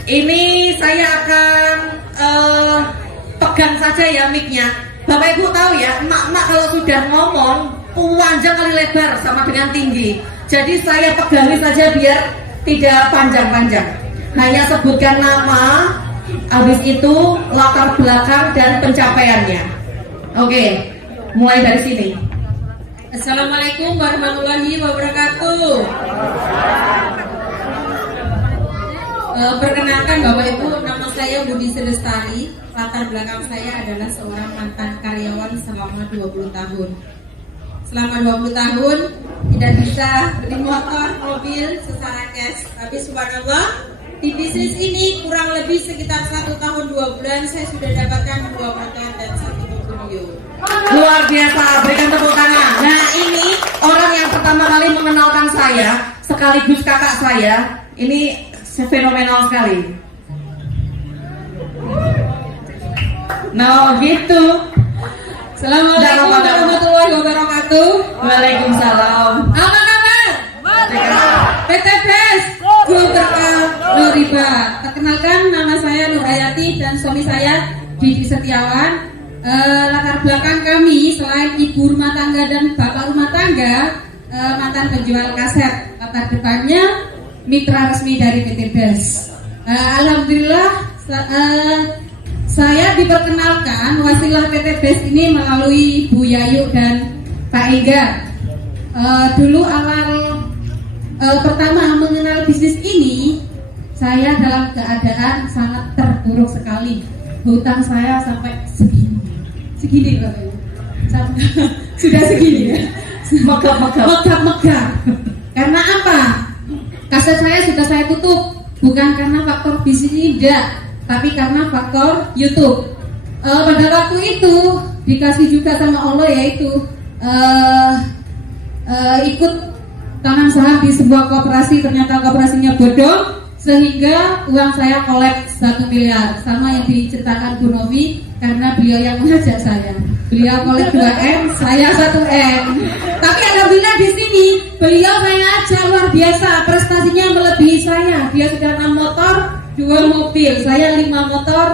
Ini saya akan pegang saja ya mic-nya. Bapak Ibu tahu ya, emak-emak kalau sudah ngomong panjang kali lebar sama dengan tinggi. Jadi saya pegangi saja biar tidak panjang-panjang. Hanya sebutkan nama, habis itu latar belakang dan pencapaiannya. Oke, mulai dari sini. Assalamualaikum warahmatullahi wabarakatuh. Perkenalkan Bapak Ibu, nama saya Budi Sedestari. Latar belakang saya adalah seorang mantan karyawan selama 20 tahun. Selama 20 tahun tidak bisa beli motor, mobil secara cash. Tapi subhanallah, di bisnis ini kurang lebih sekitar 1 tahun 2 bulan saya sudah dapatkan 2 motor dan 1 mobil. Luar biasa, berikan tepuk tangan. Nah, ini orang yang pertama kali mengenalkan saya, sekaligus kakak saya. Ini fenomenal sekali. Nah, gitu. Assalamualaikum warahmatullahi wabarakatuh. Waalaikumsalam. Apa kabar? PT Best Grup Berkah Nuriba. Perkenalkan, nama saya Nurhayati dan suami saya Didi Setiawan. Latar belakang kami selain ibu rumah tangga dan bapak rumah tangga, mantan penjual kaset. Latar depannya mitra resmi dari PT Best. Alhamdulillah saya diperkenalkan wasilah PT Best ini melalui Bu Yayu dan Pak Ega. Dulu awal pertama mengenal bisnis ini, saya dalam keadaan sangat terpuruk sekali. Hutang saya sampai segini Bapak Ibu. Sudah segini ya. Megah. Karena apa? Kaset saya sudah saya tutup, bukan karena faktor bisnis ini tidak, tapi karena faktor YouTube. Pada waktu itu dikasih juga sama Allah, yaitu ikut tanam saham di sebuah koperasi. Ternyata koperasinya bodong, sehingga uang saya kolek 1 miliar, sama yang diceritakan Bu Novi, karena beliau yang mengajak saya. Beliau kolek 2M, saya 1M. Tapi alhamdulillah di sini beliau saya ajak luar biasa, prestasinya melebihi saya. Dia sudah 6 motor, 2 mobil, saya 5 motor,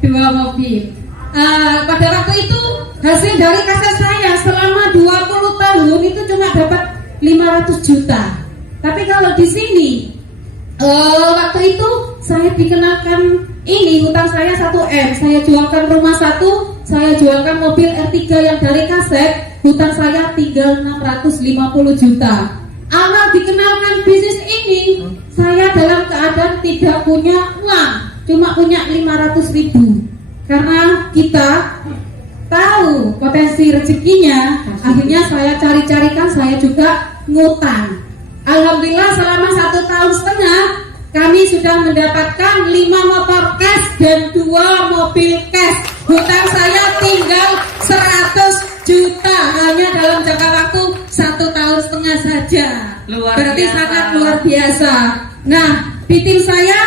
2 mobil. Pada waktu itu hasil dari kaset saya selama 20 tahun itu cuma dapat 500 juta. Tapi kalau di sini waktu itu saya dikenalkan ini hutang saya 1M, saya jualkan rumah 1, saya jualkan mobil R3 yang dari kaset, hutang saya tinggal 650 juta. Awal dikenalkan bisnis ini, saya dalam keadaan tidak punya uang, cuma punya 500 ribu. Karena kita tahu potensi rezekinya, akhirnya saya cari-carikan, saya juga ngutang. Alhamdulillah selama 1,5 tahun kami sudah mendapatkan 5 motor cash dan 2 mobil cash. Hutang saya tinggal 100 juta hanya dalam jangka waktu 1,5 tahun saja. Berarti biasa. Sangat luar biasa. Nah, di tim saya,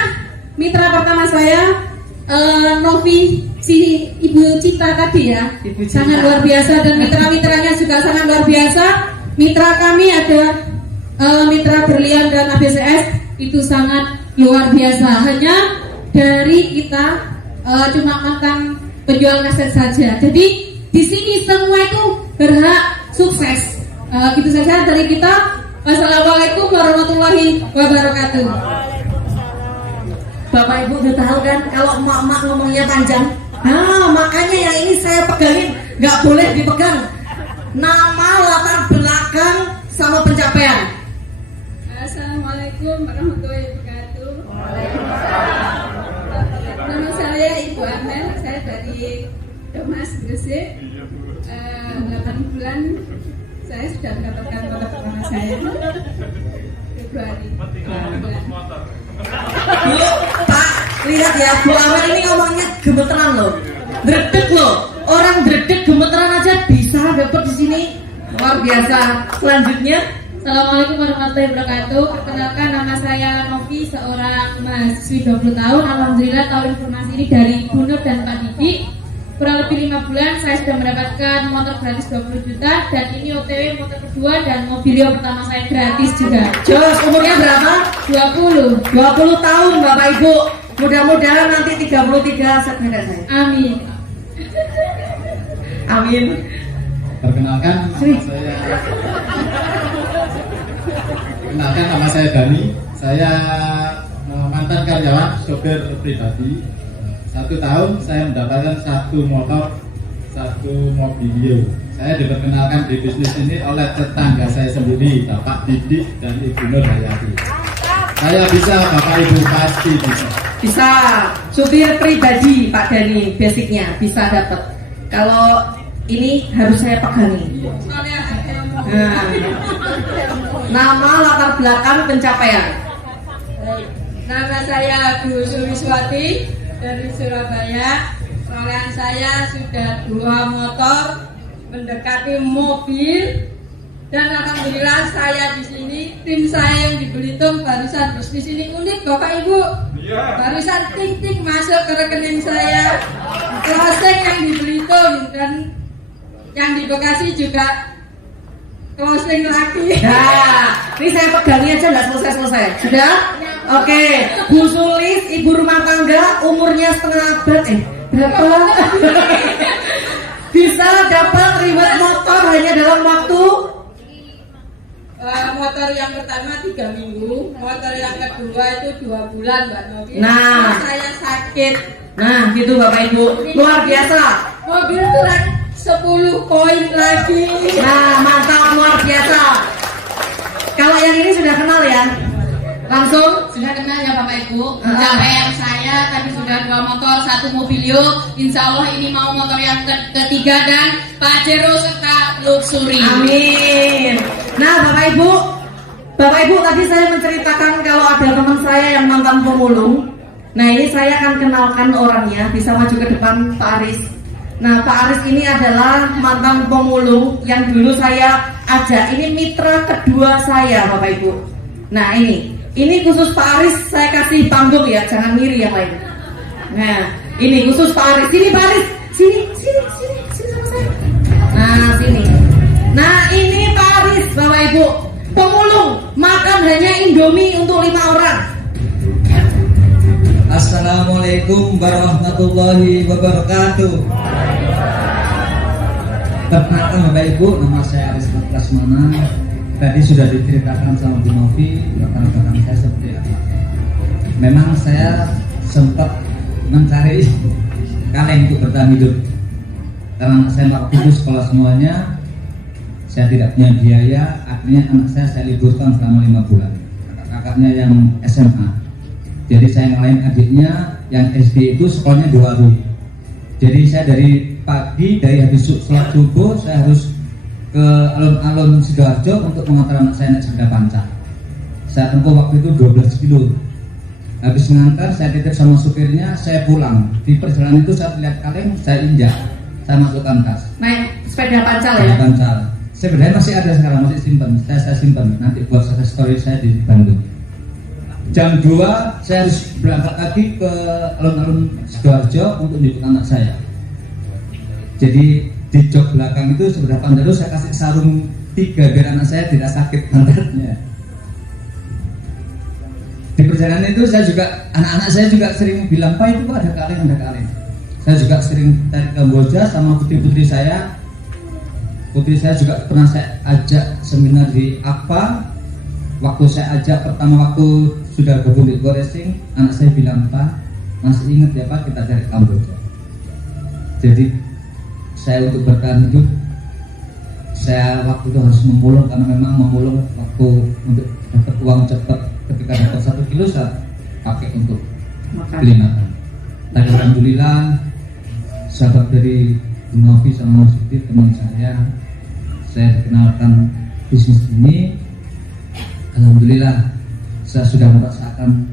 mitra pertama saya Novi, si Ibu Cinta tadi ya, sangat luar biasa, dan mitra-mitranya juga sangat luar biasa. Mitra kami ada mitra Berlian dan ABCS, itu sangat luar biasa. Hanya dari kita cuma mantan penjual kaset saja. Jadi di sini semua itu berhak sukses. Gitu saja dari kita. Wassalamualaikum warahmatullahi wabarakatuh. Bapak Ibu udah tahu kan kalau emak-emak ngomongnya panjang. Nah makanya yang ini saya pegangin, nggak boleh dipegang. Nama, latar belakang, sama pencapaian. Assalamualaikum warahmatullahi wabarakatuh. Nama saya Ibu Amel, saya dari Domas Gresik. 8 bulan saya sudah mendapatkan motor pertama saya. Februari. Bu, Pak, lihat ya, Bu Amel ini ngomongnya gemeteran loh, dredeg loh. Orang dredeg gemeteran aja bisa dapat di sini, luar biasa. Selanjutnya, Assalamualaikum warahmatullahi wabarakatuh. Perkenalkan, nama saya Novi, seorang mahasiswi 20 tahun. Alhamdulillah tahu informasi ini dari Bu Nur dan Pak Didi. Kurang lebih 5 bulan saya sudah mendapatkan motor gratis 20 juta. Dan ini OTW motor kedua dan mobilio pertama saya gratis juga. Jos, umurnya berapa? 20. 20 tahun Bapak Ibu. Mudah-mudahan nanti 33 sepeda saya. Amin. Amin. Perkenalkan nama saya Dani. Saya mantan karyawan sopir pribadi. 1 tahun saya mendapatkan 1 motor, 1 mobilio. Saya diperkenalkan di bisnis ini oleh tetangga saya sendiri, Bapak Didik dan Ibu Nur Hayati. Saya bisa, Bapak Ibu pasti bisa. Bisa, supir pribadi Pak Dani, basicnya bisa dapat. Kalau ini harus saya pegangi. Nah, nama, latar belakang, pencapaian. Nama saya Bu Suliswati dari Surabaya. Perolehan saya sudah 2 motor, mendekati mobil, dan alhamdulillah saya di sini. Tim saya yang di Belitung barusan bisnis ini unik, Bapak Ibu. Barusan ting-ting masuk ke rekening saya. Closing yang di Belitung dan yang di Bekasi juga closing lagi. Nah, ini saya pegangi aja nggak selesai. Sudah? Oke, Bu Sulis, ibu rumah tangga, umurnya setengah abad. Berapa? Bisa dapat reward motor hanya dalam waktu motor yang pertama 3 minggu, motor yang kedua itu 2 bulan, Mbak Novi. Nah. Saya sakit. Nah, gitu Bapak Ibu. Luar biasa. Mobil itu 10 koin lagi. Nah, mantap, luar biasa. Kalau yang ini sudah kenal ya? Langsung? Sudah kenal ya Bapak Ibu. Pencapaian saya tadi sudah 2 motor, 1 mobilio. Insya Allah ini mau motor yang ketiga dan Pajero serta Luxury. Amin. Nah Bapak Ibu tadi saya menceritakan kalau ada teman saya yang mantan pemulung. Nah ini saya akan kenalkan orangnya. Bisa maju ke depan Pak Aris. Nah Pak Aris ini adalah mantan pemulung yang dulu saya ajak. Ini mitra kedua saya Bapak Ibu. Nah ini khusus Pak Aris saya kasih panggung ya, jangan ngiri yang lain. Nah, ini khusus Pak Aris. Sini Pak Aris, sini sama saya. Nah, sini. Nah, ini Pak Aris, Bapak Ibu. Pemulung, makan hanya Indomie untuk 5 orang. Assalamualaikum warahmatullahi wabarakatuh. Perkenalkan Bapak Ibu, nama saya Aris Prasmana. Tadi sudah diceritakan sama Bu Novi latar belakang saya seperti apa. Memang saya sempat mencari kaleng untuk bertahan hidup. Karena saya waktu itu sekolah semuanya, saya tidak punya biaya. Akhirnya anak saya liburkan selama 5 bulan. Kakaknya yang SMA. Jadi saya ngalahin adiknya yang SD itu sekolahnya 2 hari. Jadi saya dari pagi, dari habis sholat subuh saya harus ke alun-alun Sidoarjo untuk mengantar anak saya naik sepeda panca. Saya tempuh waktu itu 12 kilo. Habis mengantar, saya titip sama supirnya, saya pulang. Di perjalanan itu saya lihat kaleng, saya injak, saya masukkan tas. Naik sepeda pancal ya? Sepeda pancal. Sebenarnya masih ada sekarang, masih simpan. Saya simpan. Nanti buat success story saya di Bandung. Jam 2 saya harus berangkat lagi ke alun-alun Sidoarjo untuk menjemput anak saya. Jadi di jok belakang itu sebelah pantat itu saya kasih sarung 3 biar anak saya tidak sakit pantatnya. di perjalanan itu saya juga, anak-anak saya juga sering bilang, Pak itu kok ada kaleng. Saya juga sering dari Kamboja sama putri-putri saya. Putri saya juga pernah saya ajak seminar di APA. Waktu saya ajak pertama waktu sudah gabung di Go Racing, anak saya bilang, Pak masih ingat ya Pak kita dari Kamboja. Jadi saya untuk bertahan hidup, saya waktu itu harus memulung, karena memang memulung waktu untuk dapat uang cepat. Ketika dapat 1 kilo saya pakai untuk beli makan. Tapi alhamdulillah sahabat dari Bu Novi sama Mas Didit, teman saya dikenalkan bisnis ini. Alhamdulillah saya sudah merasakan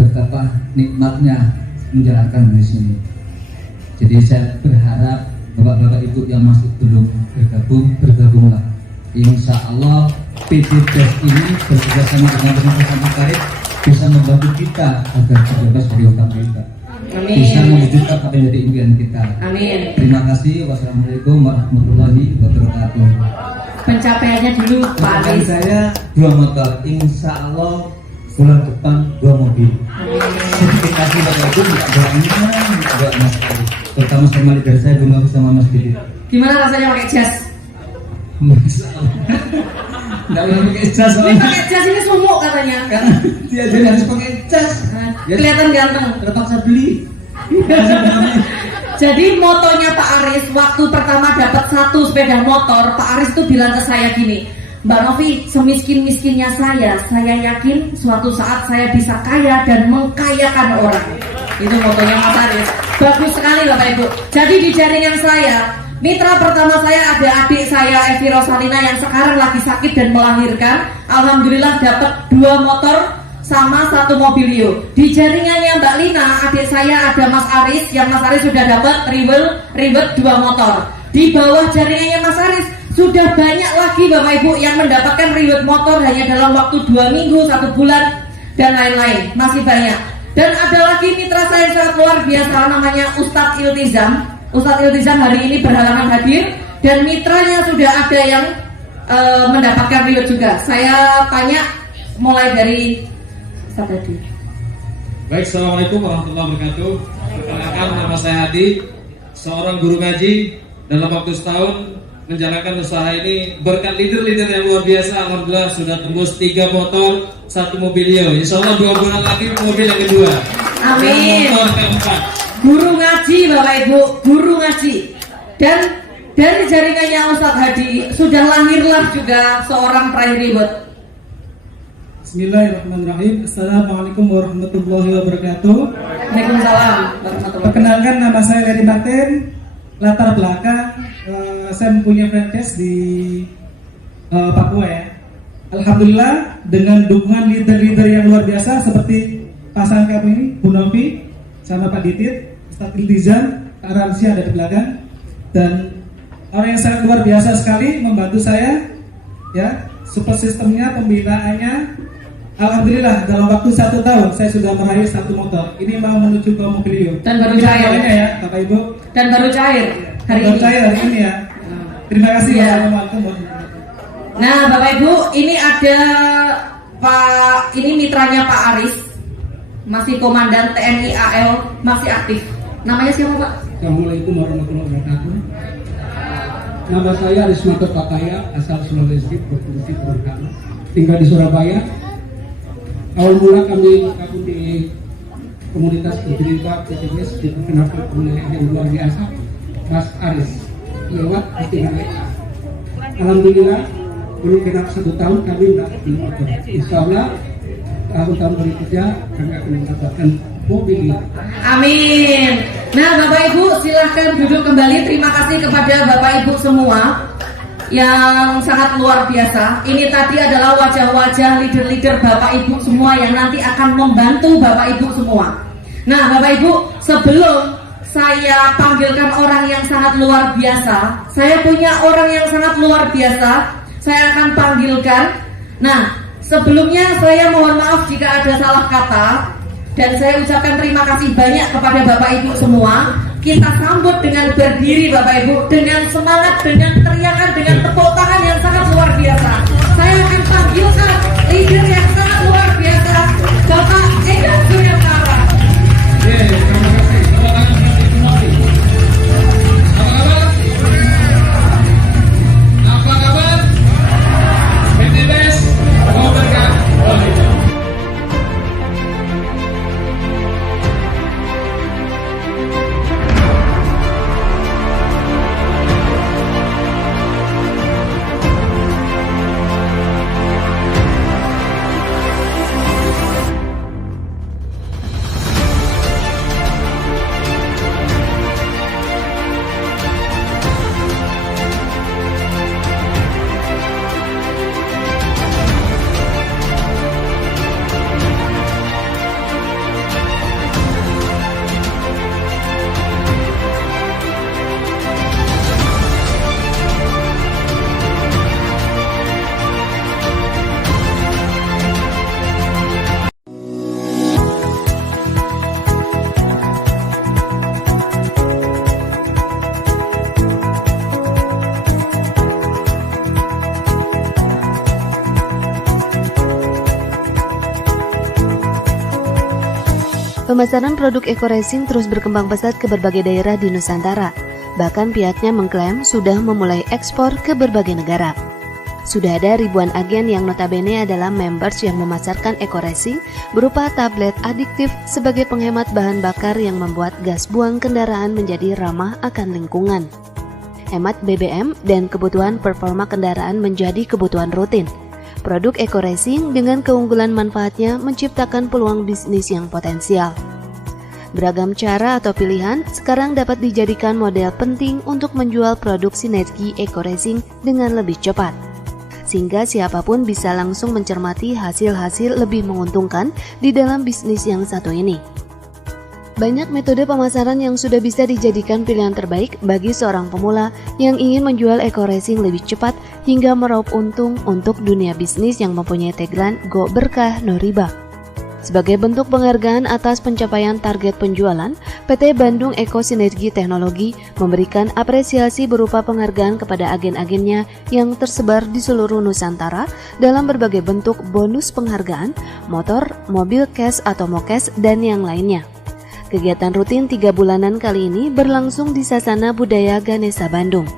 betapa nikmatnya menjalankan bisnis ini. Jadi saya berharap bapak-bapak ibu yang masih belum bergabunglah. Insya Allah PT Des ini bekerjasama dengan pemerintah terkait bisa membantu kita agar terbebas dari utang kita. Amin. Bisa mewujudkan apa yang jadi impian kita. Amin. Terima kasih. Wassalamualaikum warahmatullahi wabarakatuh. Pencapaiannya dulu Pak Akan Aris. saya 2 motor, insya Allah bulan depan 2 mobil. Sertifikasi bapak ibu tidak ada mas, terutama sama leader saya Bu Novi sama Mas Didit. Gimana rasanya pakai jas? Tidak boleh pakai jas Ini soalnya. pakai jas ini sumuk katanya. Karena dia jadi harus pakai jas. Ya, Kelihatan ganteng. terpaksa beli. Jadi motonya Pak Aris waktu pertama dapat 1 sepeda motor, Pak Aris itu bilang ke saya gini, Mbak Novi, semiskin-miskinnya saya yakin suatu saat saya bisa kaya dan mengkayakan orang. Itu motonya Mas Aris. Bagus sekali Bapak Ibu. Jadi di jaringan saya, mitra pertama saya ada adik saya Evi Rosalina yang sekarang lagi sakit dan melahirkan. Alhamdulillah dapat 2 motor sama 1 mobilio. Di jaringannya Mbak Lina, adik saya ada Mas Aris, yang Mas Aris sudah dapat ribet 2 motor. Di bawah jaringannya Mas Aris sudah banyak lagi Bapak Ibu yang mendapatkan ribet motor hanya dalam waktu 2 minggu, 1 bulan dan lain-lain. Masih banyak. Dan ada lagi mitra saya yang sangat luar biasa, namanya Ustadz Iltizam. Ustadz Iltizam hari ini berhalangan hadir dan mitranya sudah ada yang mendapatkan ribet juga. Saya tanya mulai dari tadi. Baik, assalamualaikum warahmatullahi wabarakatuh. Perkenalkan, nama saya Hadi, seorang guru ngaji. Dalam waktu setahun menjalankan usaha ini berkat leader-leader yang luar biasa. Alhamdulillah sudah tembus 3 motor, 1 mobilio. Insya Allah 2 bulan lagi mobil yang kedua. Amin. Dan motor keempat. Guru ngaji Bapak Ibu, guru ngaji. Dan dari jaringannya Ustadz Hadi sudah lahirlah juga seorang peraih ribet. Bismillahirrahmanirrahim. Assalamualaikum warahmatullahi wabarakatuh. Waalaikumsalam warahmatullahi. Perkenalkan, nama saya Larry Martin. Latar belakang saya mempunyai franchise di Papua ya. Alhamdulillah dengan dukungan leader-leader yang luar biasa seperti pasangan kami ini, Bu Novi sama Pak Didit, Ustadz Iltizam, Kak Ramsi ada di belakang, dan orang yang sangat luar biasa sekali membantu saya ya. Support sistemnya, pembinaannya, alhamdulillah dalam waktu 1 tahun saya sudah meraih 1 motor. Ini mau menuju ke mobilio. Dan baru cair ya, Bapak Ibu. Dan baru cair hari Baru ini. cair hari ini ya. Terima kasih. Ya. Assalamualaikum warahmatullahi wabarakatuh. Nah, Bapak Ibu, ini ada ini mitranya Pak Aris, masih komandan TNI AL, masih aktif. Namanya siapa Pak? Assalamualaikum warahmatullahi wabarakatuh. Nama saya Arismanto Pakaya, asal Sulawesi, Provinsi Gorontalo, tinggal di Surabaya. Awal mula kami gabung di komunitas Berjilbab PTS diperkenalkan oleh yang luar biasa, Mas Aris, lewat postingan WA. Alhamdulillah, belum genap 1 tahun kami sudah beli motor. Insya Allah tahun-tahun berikutnya kami akan mendapatkan mobil ini. Amin. Nah, Bapak Ibu silahkan duduk kembali. Terima kasih kepada Bapak Ibu semua yang sangat luar biasa. Ini tadi adalah wajah-wajah leader-leader Bapak Ibu semua yang nanti akan membantu Bapak Ibu semua. Nah, Bapak Ibu, sebelum saya panggilkan orang yang sangat luar biasa, saya punya orang yang sangat luar biasa. Saya akan panggilkan. Nah, sebelumnya saya mohon maaf jika ada salah kata. Dan saya ucapkan terima kasih banyak kepada Bapak Ibu semua. Kita sambut dengan berdiri Bapak Ibu, dengan semangat, dengan teriakan, dengan tepuk tangan yang sangat luar biasa. Saya akan panggilkan leader yang sangat luar biasa, Pemasaran produk Eco-Racing terus berkembang pesat ke berbagai daerah di Nusantara. Bahkan pihaknya mengklaim sudah memulai ekspor ke berbagai negara. Sudah ada ribuan agen yang notabene adalah members yang memasarkan Eco-Racing berupa tablet adiktif sebagai penghemat bahan bakar yang membuat gas buang kendaraan menjadi ramah akan lingkungan. Hemat BBM dan kebutuhan performa kendaraan menjadi kebutuhan rutin. Produk Eco-Racing dengan keunggulan manfaatnya menciptakan peluang bisnis yang potensial. Beragam cara atau pilihan sekarang dapat dijadikan model penting untuk menjual produk sinergi Eco-Racing dengan lebih cepat. Sehingga siapapun bisa langsung mencermati hasil-hasil lebih menguntungkan di dalam bisnis yang satu ini. Banyak metode pemasaran yang sudah bisa dijadikan pilihan terbaik bagi seorang pemula yang ingin menjual Eco-Racing lebih cepat hingga meraup untung untuk dunia bisnis yang mempunyai tagline Go Berkah No Riba. Sebagai bentuk penghargaan atas pencapaian target penjualan, PT Bandung Eko Sinergi Teknologi memberikan apresiasi berupa penghargaan kepada agen-agennya yang tersebar di seluruh Nusantara dalam berbagai bentuk bonus penghargaan, motor, mobil cash atau mokes, dan yang lainnya. Kegiatan rutin 3 bulanan kali ini berlangsung di Sasana Budaya Ganesha Bandung.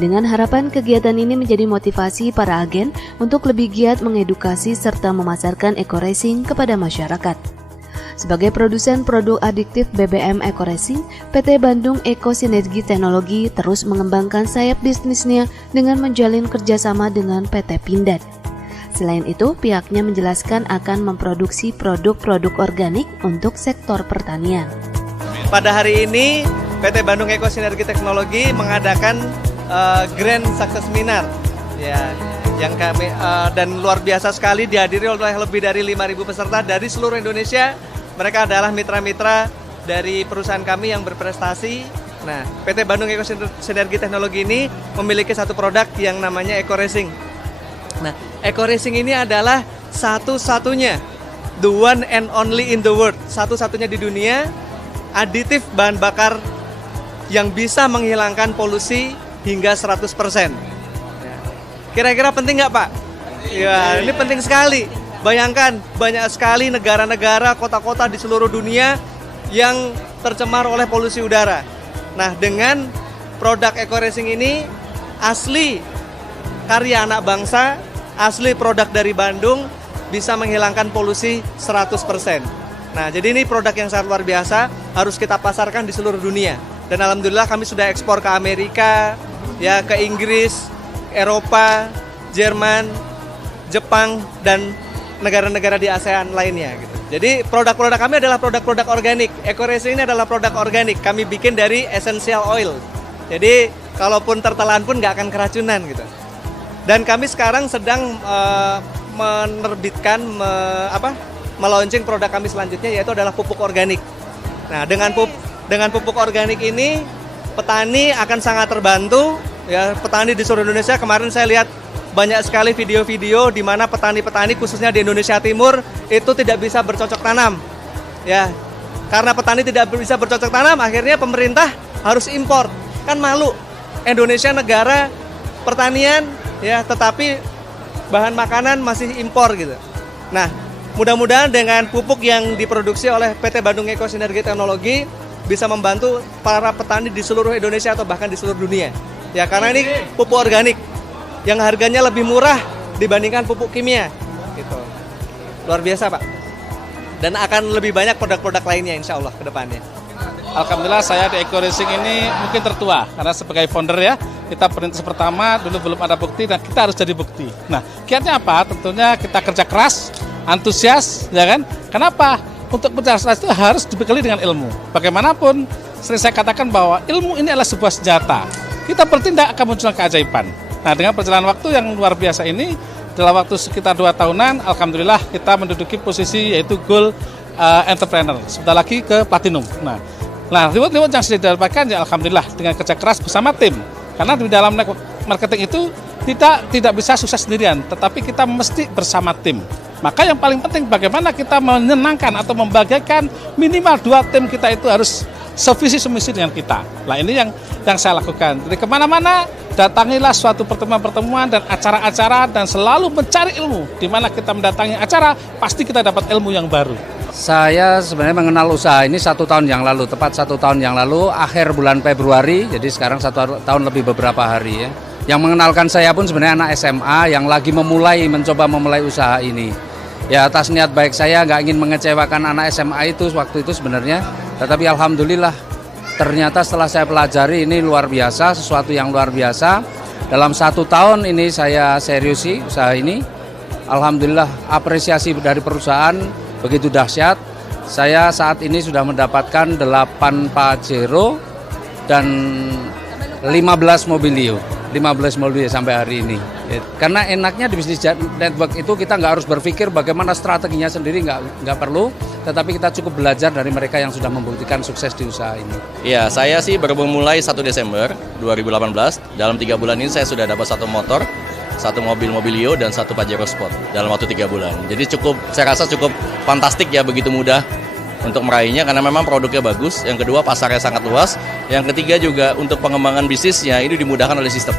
Dengan harapan kegiatan ini menjadi motivasi para agen untuk lebih giat mengedukasi serta memasarkan Eco-Racing kepada masyarakat. Sebagai produsen produk adiktif BBM Eco-Racing, PT Bandung Eko Sinergi Teknologi terus mengembangkan sayap bisnisnya dengan menjalin kerjasama dengan PT Pindad. Selain itu, pihaknya menjelaskan akan memproduksi produk-produk organik untuk sektor pertanian. Pada hari ini, PT Bandung Eko Sinergi Teknologi mengadakan Grand Success Seminar, ya, yang kami dan luar biasa sekali dihadiri oleh lebih dari 5.000 peserta dari seluruh Indonesia. Mereka adalah mitra-mitra dari perusahaan kami yang berprestasi. Nah, PT Bandung Eko Sinergi Teknologi ini memiliki satu produk yang namanya Eco-Racing. Nah, Eco-Racing ini adalah satu-satunya, the one and only in the world, satu-satunya di dunia aditif bahan bakar yang bisa menghilangkan polusi hingga 100%. Kira-kira penting nggak, Pak? Ya, ini penting sekali. Bayangkan, banyak sekali negara-negara, kota-kota di seluruh dunia yang tercemar oleh polusi udara. Nah, dengan produk Eco-Racing ini asli karya anak bangsa, asli produk dari Bandung, bisa menghilangkan polusi 100%. Nah, jadi ini produk yang sangat luar biasa, harus kita pasarkan di seluruh dunia. Dan alhamdulillah kami sudah ekspor ke Amerika, ya, ke Inggris, Eropa, Jerman, Jepang, dan negara-negara di ASEAN lainnya. Gitu. Jadi produk-produk kami adalah produk-produk organik. Eco-Racing ini adalah produk organik. Kami bikin dari essential oil. Jadi kalaupun tertelan pun nggak akan keracunan gitu. Dan kami sekarang sedang menerbitkan, melaunching produk kami selanjutnya, yaitu adalah pupuk organik. Nah, dengan pupuk organik ini petani akan sangat terbantu, ya, petani di seluruh Indonesia. Kemarin saya lihat banyak sekali video-video di mana petani-petani khususnya di Indonesia Timur itu tidak bisa bercocok tanam. Ya. Karena petani tidak bisa bercocok tanam, akhirnya pemerintah harus impor. Kan malu. Indonesia negara pertanian, ya, tetapi bahan makanan masih impor gitu. Nah, mudah-mudahan dengan pupuk yang diproduksi oleh PT Bandung Eko Sinergi Teknologi bisa membantu para petani di seluruh Indonesia atau bahkan di seluruh dunia. Ya, karena ini pupuk organik yang harganya lebih murah dibandingkan pupuk kimia. Gitu. Luar biasa, Pak. Dan akan lebih banyak produk-produk lainnya insya Allah ke depannya. Alhamdulillah saya di Eco-Racing ini mungkin tertua karena sebagai founder, ya, kita perintis pertama dulu belum ada bukti dan kita harus jadi bukti. Nah, kiatnya apa? Tentunya kita kerja keras, antusias, ya kan? Kenapa? Untuk kerja keras itu harus dibekali dengan ilmu. Bagaimanapun sering saya katakan bahwa ilmu ini adalah sebuah senjata. Kita bertindak akan munculkan keajaiban. Nah, dengan perjalanan waktu yang luar biasa ini, dalam waktu sekitar 2 tahunan, alhamdulillah kita menduduki posisi yaitu Gold Entrepreneur. Sebentar lagi ke Platinum. Nah, reward-reward yang sudah didapatkan, ya alhamdulillah dengan kerja keras bersama tim. Karena di dalam marketing itu tidak bisa sukses sendirian, tetapi kita mesti bersama tim. Maka yang paling penting bagaimana kita menyenangkan atau membagikan minimal 2 tim kita itu harus sevisi semisi dengan kita. Nah, ini yang saya lakukan. Jadi kemana-mana datangilah suatu pertemuan-pertemuan dan acara-acara dan selalu mencari ilmu. Di mana kita mendatangi acara pasti kita dapat ilmu yang baru. Saya sebenarnya mengenal usaha ini 1 tahun yang lalu, tepat 1 tahun yang lalu, akhir bulan Februari, jadi sekarang 1 tahun lebih beberapa hari ya. Yang mengenalkan saya pun sebenarnya anak SMA yang lagi mencoba memulai usaha ini. Ya atas niat baik saya nggak ingin mengecewakan anak SMA itu waktu itu sebenarnya, tetapi alhamdulillah ternyata setelah saya pelajari ini luar biasa, sesuatu yang luar biasa. Dalam 1 tahun ini saya seriusi usaha ini. Alhamdulillah apresiasi dari perusahaan begitu dahsyat. Saya saat ini sudah mendapatkan 8 Pajero dan 15 Mobilio. 15 mobil sampai hari ini. Karena enaknya di bisnis network itu kita nggak harus berpikir bagaimana strateginya sendiri, nggak perlu, tetapi kita cukup belajar dari mereka yang sudah membuktikan sukses di usaha ini. Ya, saya sih baru memulai 1 Desember 2018. Dalam 3 bulan ini saya sudah dapat 1 motor, 1 mobil Mobilio dan 1 Pajero Sport dalam waktu 3 bulan. Jadi saya rasa cukup fantastik ya, begitu mudah untuk meraihnya karena memang produknya bagus. Yang kedua pasarnya sangat luas. Yang ketiga juga untuk pengembangan bisnisnya ini dimudahkan oleh sistem.